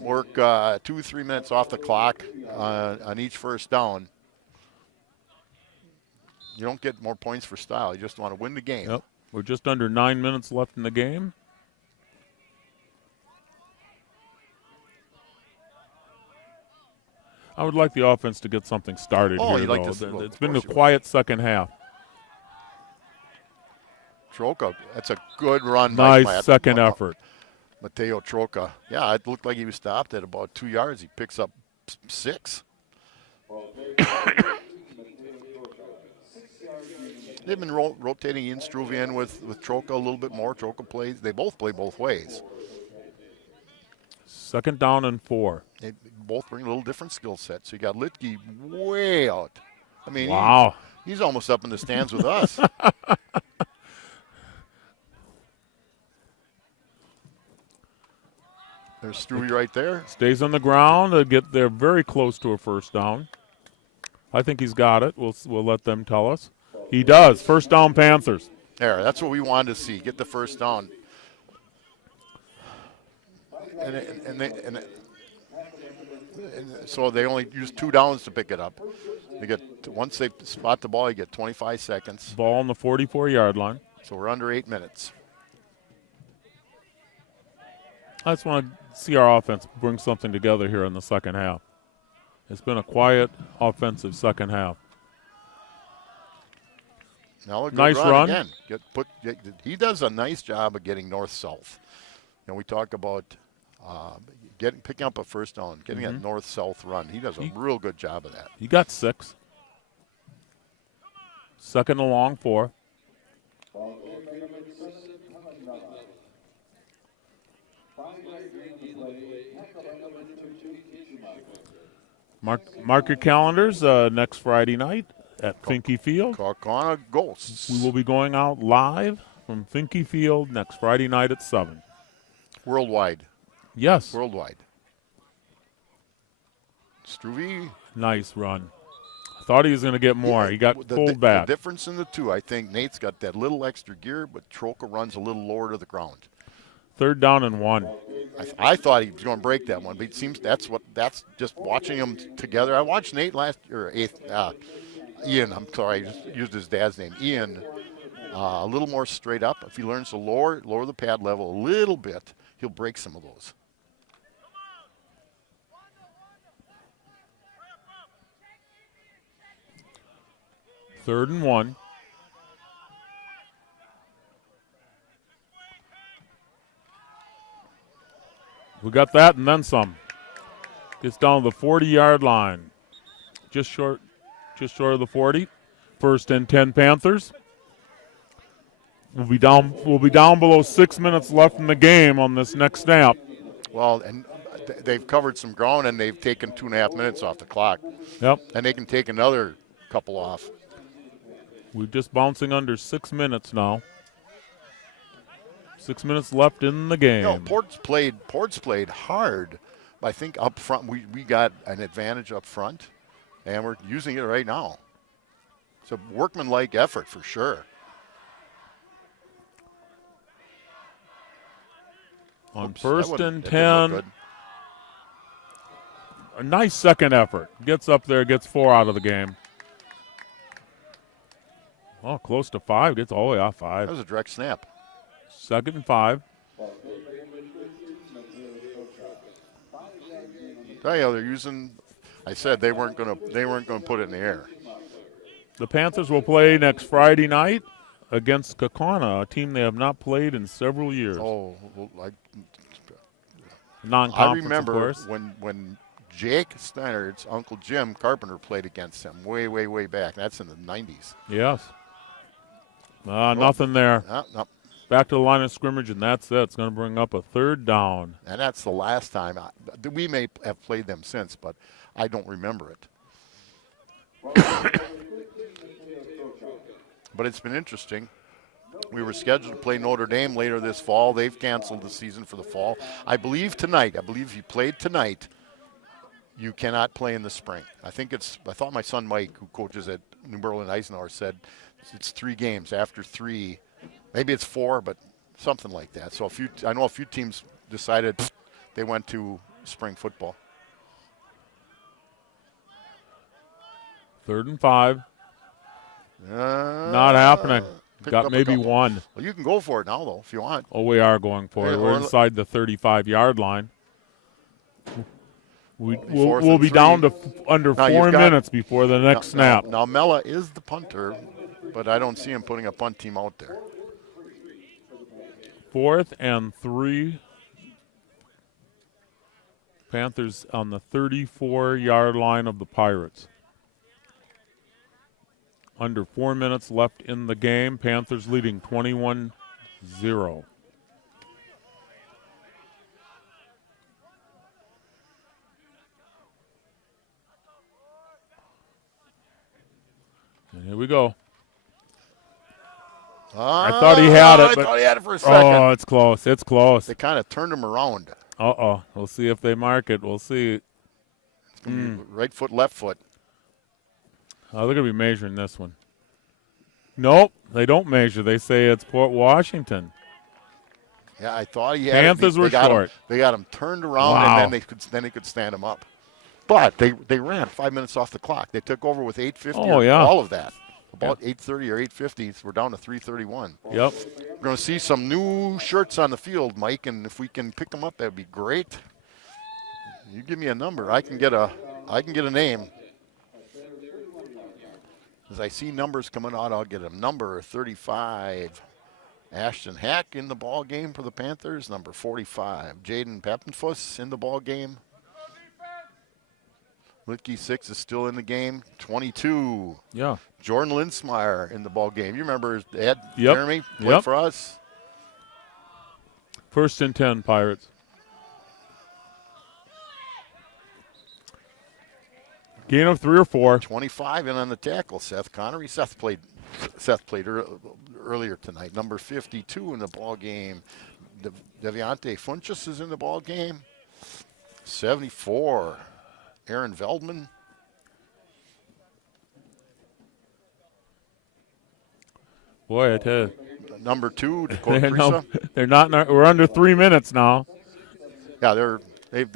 work 2-3 minutes off the clock on each 1st down. You don't get more points for style. You just want to win the game. Yep. We're just under 9 minutes left in the game. I would like the offense to get something started here, you'd like though. to, well, it's been a quiet 2nd half. Troca, that's a good run. Nice second effort. Mateo Troca. Yeah, it looked like he was stopped at about 2 yards. He picks up 6. They've been rotating in, Struve with Troca a little bit more. Troca plays. They both play both ways. 2nd down and 4. They both bring a little different skill sets. So you got Litke way out. I mean, wow. He's almost up in the stands with us. There's Stewie right there. Stays on the ground. They're very close to a first down. I think he's got it. We'll let them tell us. He does. First down, Panthers. There, that's what we wanted to see. Get the first down. And so they only use 2 downs to pick it up. Once they spot the ball, you get 25 seconds. Ball on the 44-yard line. So we're under 8 minutes. I just want to see our offense bring something together here in the second half. It's been a quiet offensive second half. Now a good Nice run. again. He does a nice job of getting north-south. We talk about picking up a first down, getting a north-south run. He does a real good job of that. He got 6. Second and long 4. Mark your calendars next Friday night at Finke Field. Kaukauna Ghosts. We will be going out live from Finke Field next Friday night at 7. Worldwide. Yes. Worldwide. Struve. Nice run. I thought he was going to get more. He got pulled back. The difference in the two, I think Nate's got that little extra gear, but Troca runs a little lower to the ground. Third down and 1. I thought he was going to break that one, but it seems that's just watching them together. I watched Nate Ian, I'm sorry, I just used his dad's name. Ian, a little more straight up. If he learns to lower the pad level a little bit, he'll break some of those. Third and 1. We got that and then some. Gets down to the 40-yard line. Just short of the 40. First and 10 Panthers. We'll be down below 6 minutes left in the game on this next snap. Well, and they've covered some ground and they've taken 2.5 minutes off the clock. Yep. And they can take another couple off. We're just bouncing under 6 minutes now. 6 minutes left in the game. Port's played hard. I think up front we got an advantage up front, and we're using it right now. It's a workmanlike effort for sure. On Oops, first and that didn't 10, look a nice second effort. Gets up there, gets 4 out of the game. Oh, close to 5. Gets all the way off 5. That was a direct snap. Second and 5. They're using. I said they weren't going to put it in the air. The Panthers will play next Friday night against Kaukauna, a team they have not played in several years. Oh, well, Non-conference, I remember of course. when Jake Steiner's Uncle Jim Carpenter played against him way back. That's in the 90s. Yes. Nothing there. No. Back to the line of scrimmage, and that's it. It's going to bring up a third down. And that's the last time. We may have played them since, but I don't remember it. But it's been interesting. We were scheduled to play Notre Dame later this fall. They've canceled the season for the fall. I believe if you played tonight, you cannot play in the spring. I thought my son Mike, who coaches at New Berlin Eisenhower, said it's 3 games. After 3, maybe it's 4, but something like that. So I know a few teams decided they went to spring football. Third and 5. Not happening. Got maybe 1. Well, you can go for it now, though, if you want. Oh, we are going for it. We're inside the 35-yard line. We'll be down to under 4 minutes before the next snap. Now, Mella is the punter, but I don't see him putting a punt team out there. 4th and 3. Panthers on the 34-yard line of the Pirates. Under 4 minutes left in the game. Panthers leading 21-0. And here we go. I thought he had it, I but- thought he had it for a second. Oh, it's close. It's close. They kind of turned him around. Uh-oh. We'll see if they mark it. We'll see. It's gonna be right foot, left foot. Oh, they're going to be measuring this one. Nope, they don't measure. They say it's Port Washington. Yeah, I thought he had Panthers it. were short. They got him turned around, Wow. and then they could stand him up. But they ran 5 minutes off the clock. They took over with 8:50. Oh, yeah. All of that. About 8:30 or 8:50. We're down to 3:31. Yep. We're going to see some new shirts on the field, Mike, and if we can pick them up, that'd be great. You give me a number, I can get a name. As I see numbers coming out, I'll get a number 35. Ashton Hack in the ball game for the Panthers. Number 45. Jaden Pappenfuss in the ball game. Litke 6 is still in the game. 22. Yeah. Jordan Linsmeyer in the ball game. You remember his dad, Yep. Jeremy, played Yep. for us. 1st and 10, Pirates. Gain of 3 or 4. 25 in on the tackle, Seth Connery. Seth played earlier tonight. Number 52 in the ball game. Deviante Funchess is in the ball game. 74, Aaron Veldman. Boy, I tell you. Number 2, Dakota They're, no, Prisa. they're not. We're under 3 minutes now. Yeah, they've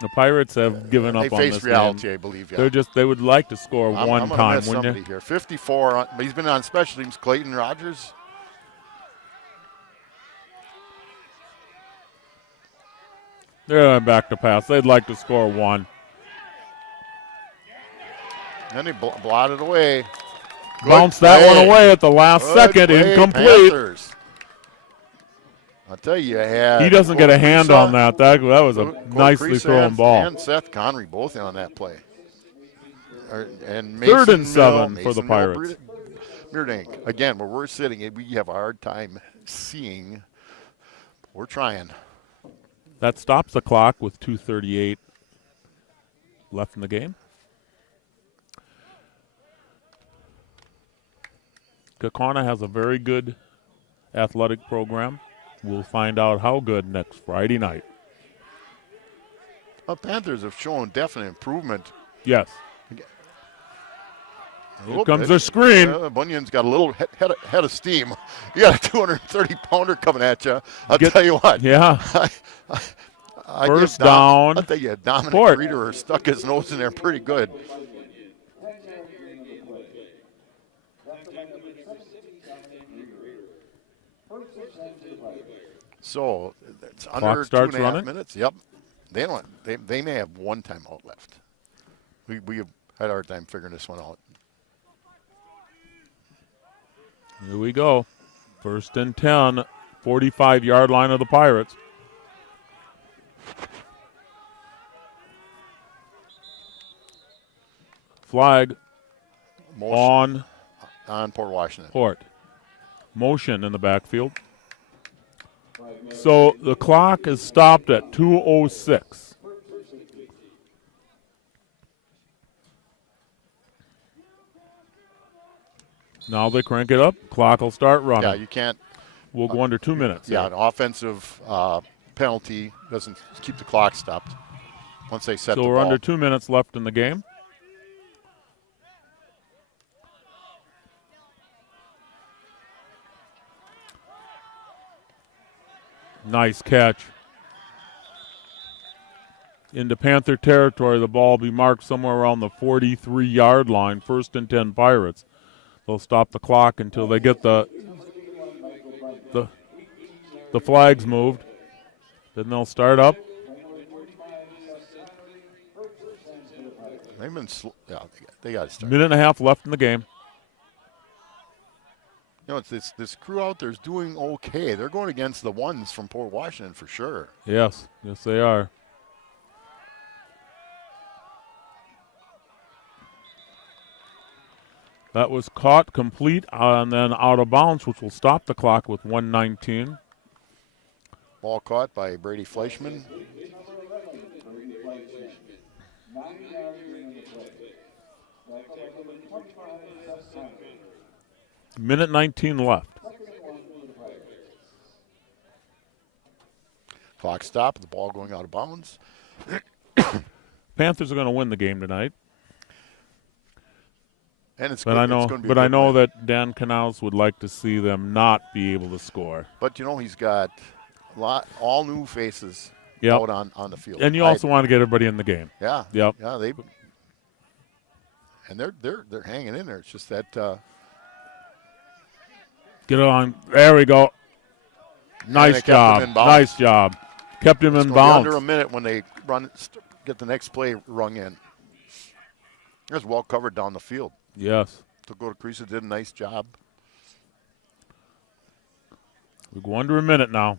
The Pirates have given up they on face this reality, game. I believe. Yeah. They would like to score I'm one gonna time, miss wouldn't somebody you? here. 54. He's been on special teams. Clayton Rogers. They're going back to pass. They'd like to score one. And he blotted away. Good Bounce that play. one away at the last Good second. play, Incomplete. Panthers. I'll tell you, He doesn't get a hand on that. That was a nicely Prisa thrown ball. And Seth Connery both in on that play. And 3rd and Mason 7 Mill, for the Mason Pirates. Mill, Meerdink. Again, where we're sitting, we have a hard time seeing. We're trying. That stops the clock with 2:38 left in the game. Kaukauna has a very good athletic program. We'll find out how good next Friday night. Well, Panthers have shown definite improvement. Yes. A Here little comes bit. their screen. Bunyan's got a little head of steam. You got a 230-pounder coming at you. I'll tell you what. Yeah. I First give down. I'll tell you, Dominic Port. Reeder stuck his nose in there pretty good. So it's under starts 2.5 running? minutes. Yep. They may have one timeout left. We have had a hard time figuring this one out. Here we go. 1st and 10, 45-yard line of the Pirates. Flag Motion on Port Washington. Port. Motion in the backfield. So the clock is stopped at 2:06. Now they crank it up. Clock will start running. Yeah, you can't. We'll go under 2 minutes. Yeah, an offensive penalty doesn't keep the clock stopped once they set So the we're ball. under 2 minutes left in the game. Nice catch. Into Panther territory, the ball will be marked somewhere around the 43-yard line. 1st and 10 Pirates. They'll stop the clock until they get the flags moved. Then they'll start up. They've been yeah, they got to start. Minute and a half left in the game. You know, it's this crew out there is doing okay. They're going against the ones from Port Washington for sure. Yes, they are. That was caught complete and then out of bounds, which will stop the clock with 1:19. Ball caught by Brady Fleischman. Minute 19 left. Clock stop. The ball going out of bounds. Panthers are going to win the game tonight. And it's But good. I It's know, gonna be a but I good know win. that Dan Canals would like to see them not be able to score. But, he's got all new faces Yep. out on the field. And you also want to get everybody in the game. Yeah. Yep. Yeah, they're hanging in there. It's just that Get on. There we go. Nice they kept him job. in bounds. Nice job. Kept him it's in gonna be under bounds. a minute when they get the next play rung in. It was well covered down the field. Yes. Dakota Crease did a nice job. We go under a minute now.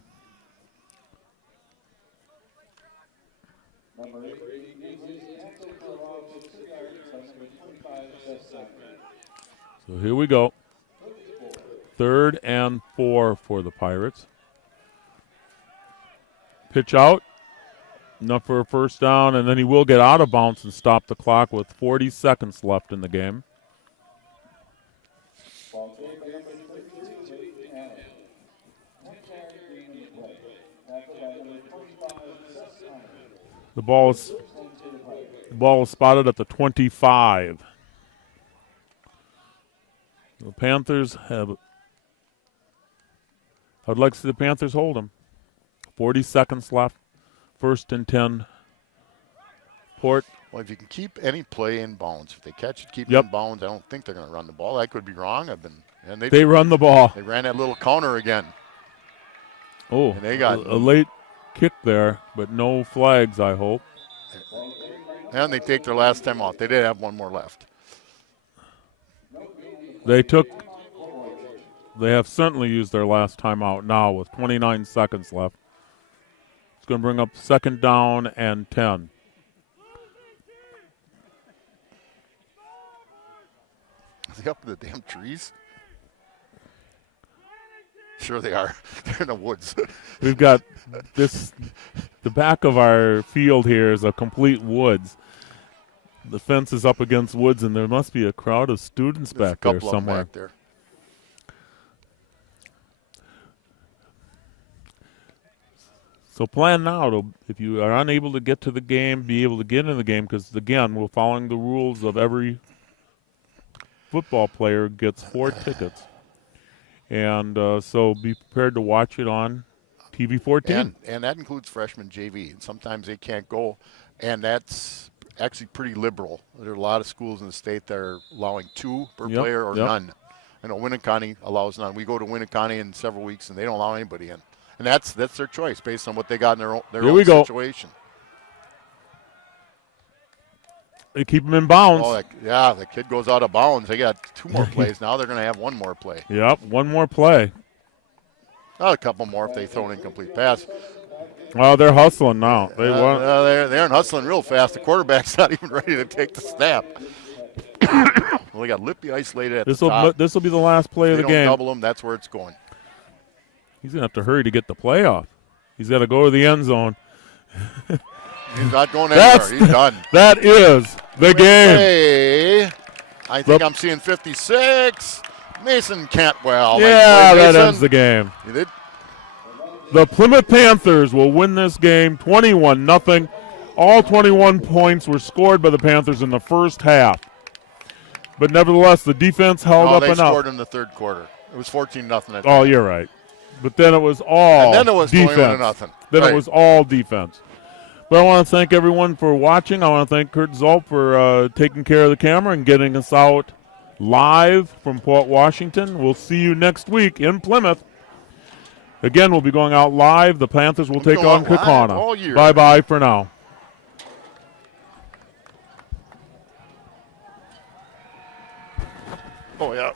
So here we go. 3rd and 4 for the Pirates. Pitch out. Enough for a first down, and then he will get out of bounds and stop the clock with 40 seconds left in the game. The ball is spotted at the 25. The Panthers have. I'd like to see the Panthers hold them. 40 seconds left. 1st and 10. Port. Well, if you can keep any play in bounds, if they catch it, keep it Yep. in bounds. I don't think they're going to run the ball. I could be wrong. They run the ball. They ran that little counter again. Oh, And they got- a late kick there, but no flags, I hope. And they take their last time out. They did have one more left. They have certainly used their last timeout now with 29 seconds left. It's going to bring up 2nd down and 10. Are they up in the damn trees? Sure they are. They're in the woods. We've got the back of our field here is a complete woods. The fence is up against woods, and there must be a crowd of students There's a back there couple of them somewhere. back there. So plan now to, if you are unable to get to the game, be able to get in the game, because again, we're following the rules of every football player gets 4 tickets, and so be prepared to watch it on TV 14. And that includes freshman JV. And sometimes they can't go, and that's actually pretty liberal. There are a lot of schools in the state that are allowing 2 per Yep, player or yep. none. I know Winnicott allows none. We go to Winnicott in several weeks, and they don't allow anybody in. And that's their choice based on what they got in their Here we own go. situation. They keep them in bounds. Oh, the kid goes out of bounds. They got 2 more plays now. They're going to have 1 more play. Yep, one more play. A couple more if they throw an incomplete pass. Well, they're hustling now. They want. They're hustling real fast. The quarterback's not even ready to take the snap. Well, they got Lippy isolated at the top. This will be the last play If of they the don't game. double him, that's where it's going. He's gonna have to hurry to get the play off. He's got to go to the end zone. He's not going anywhere. He's done. That is the game. Hey, I think I'm seeing 56. Mason Cantwell. Yeah, Nice play, that Mason. ends the game. He did. The Plymouth Panthers will win this game 21-0. All 21 points were scored by the Panthers in the first half. But nevertheless, the defense held up They enough. scored in the third quarter. It was 14-0. Oh, you're right. But then it was all And then it was defense. 21-0. Then Right. it was all defense. But I want to thank everyone for watching. I want to thank Kurt Zolt for taking care of the camera and getting us out live from Port Washington. We'll see you next week in Plymouth. Again, we'll be going out live. The Panthers will take go on out live Kaukauna. all year. Bye-bye for now. Oh, yeah.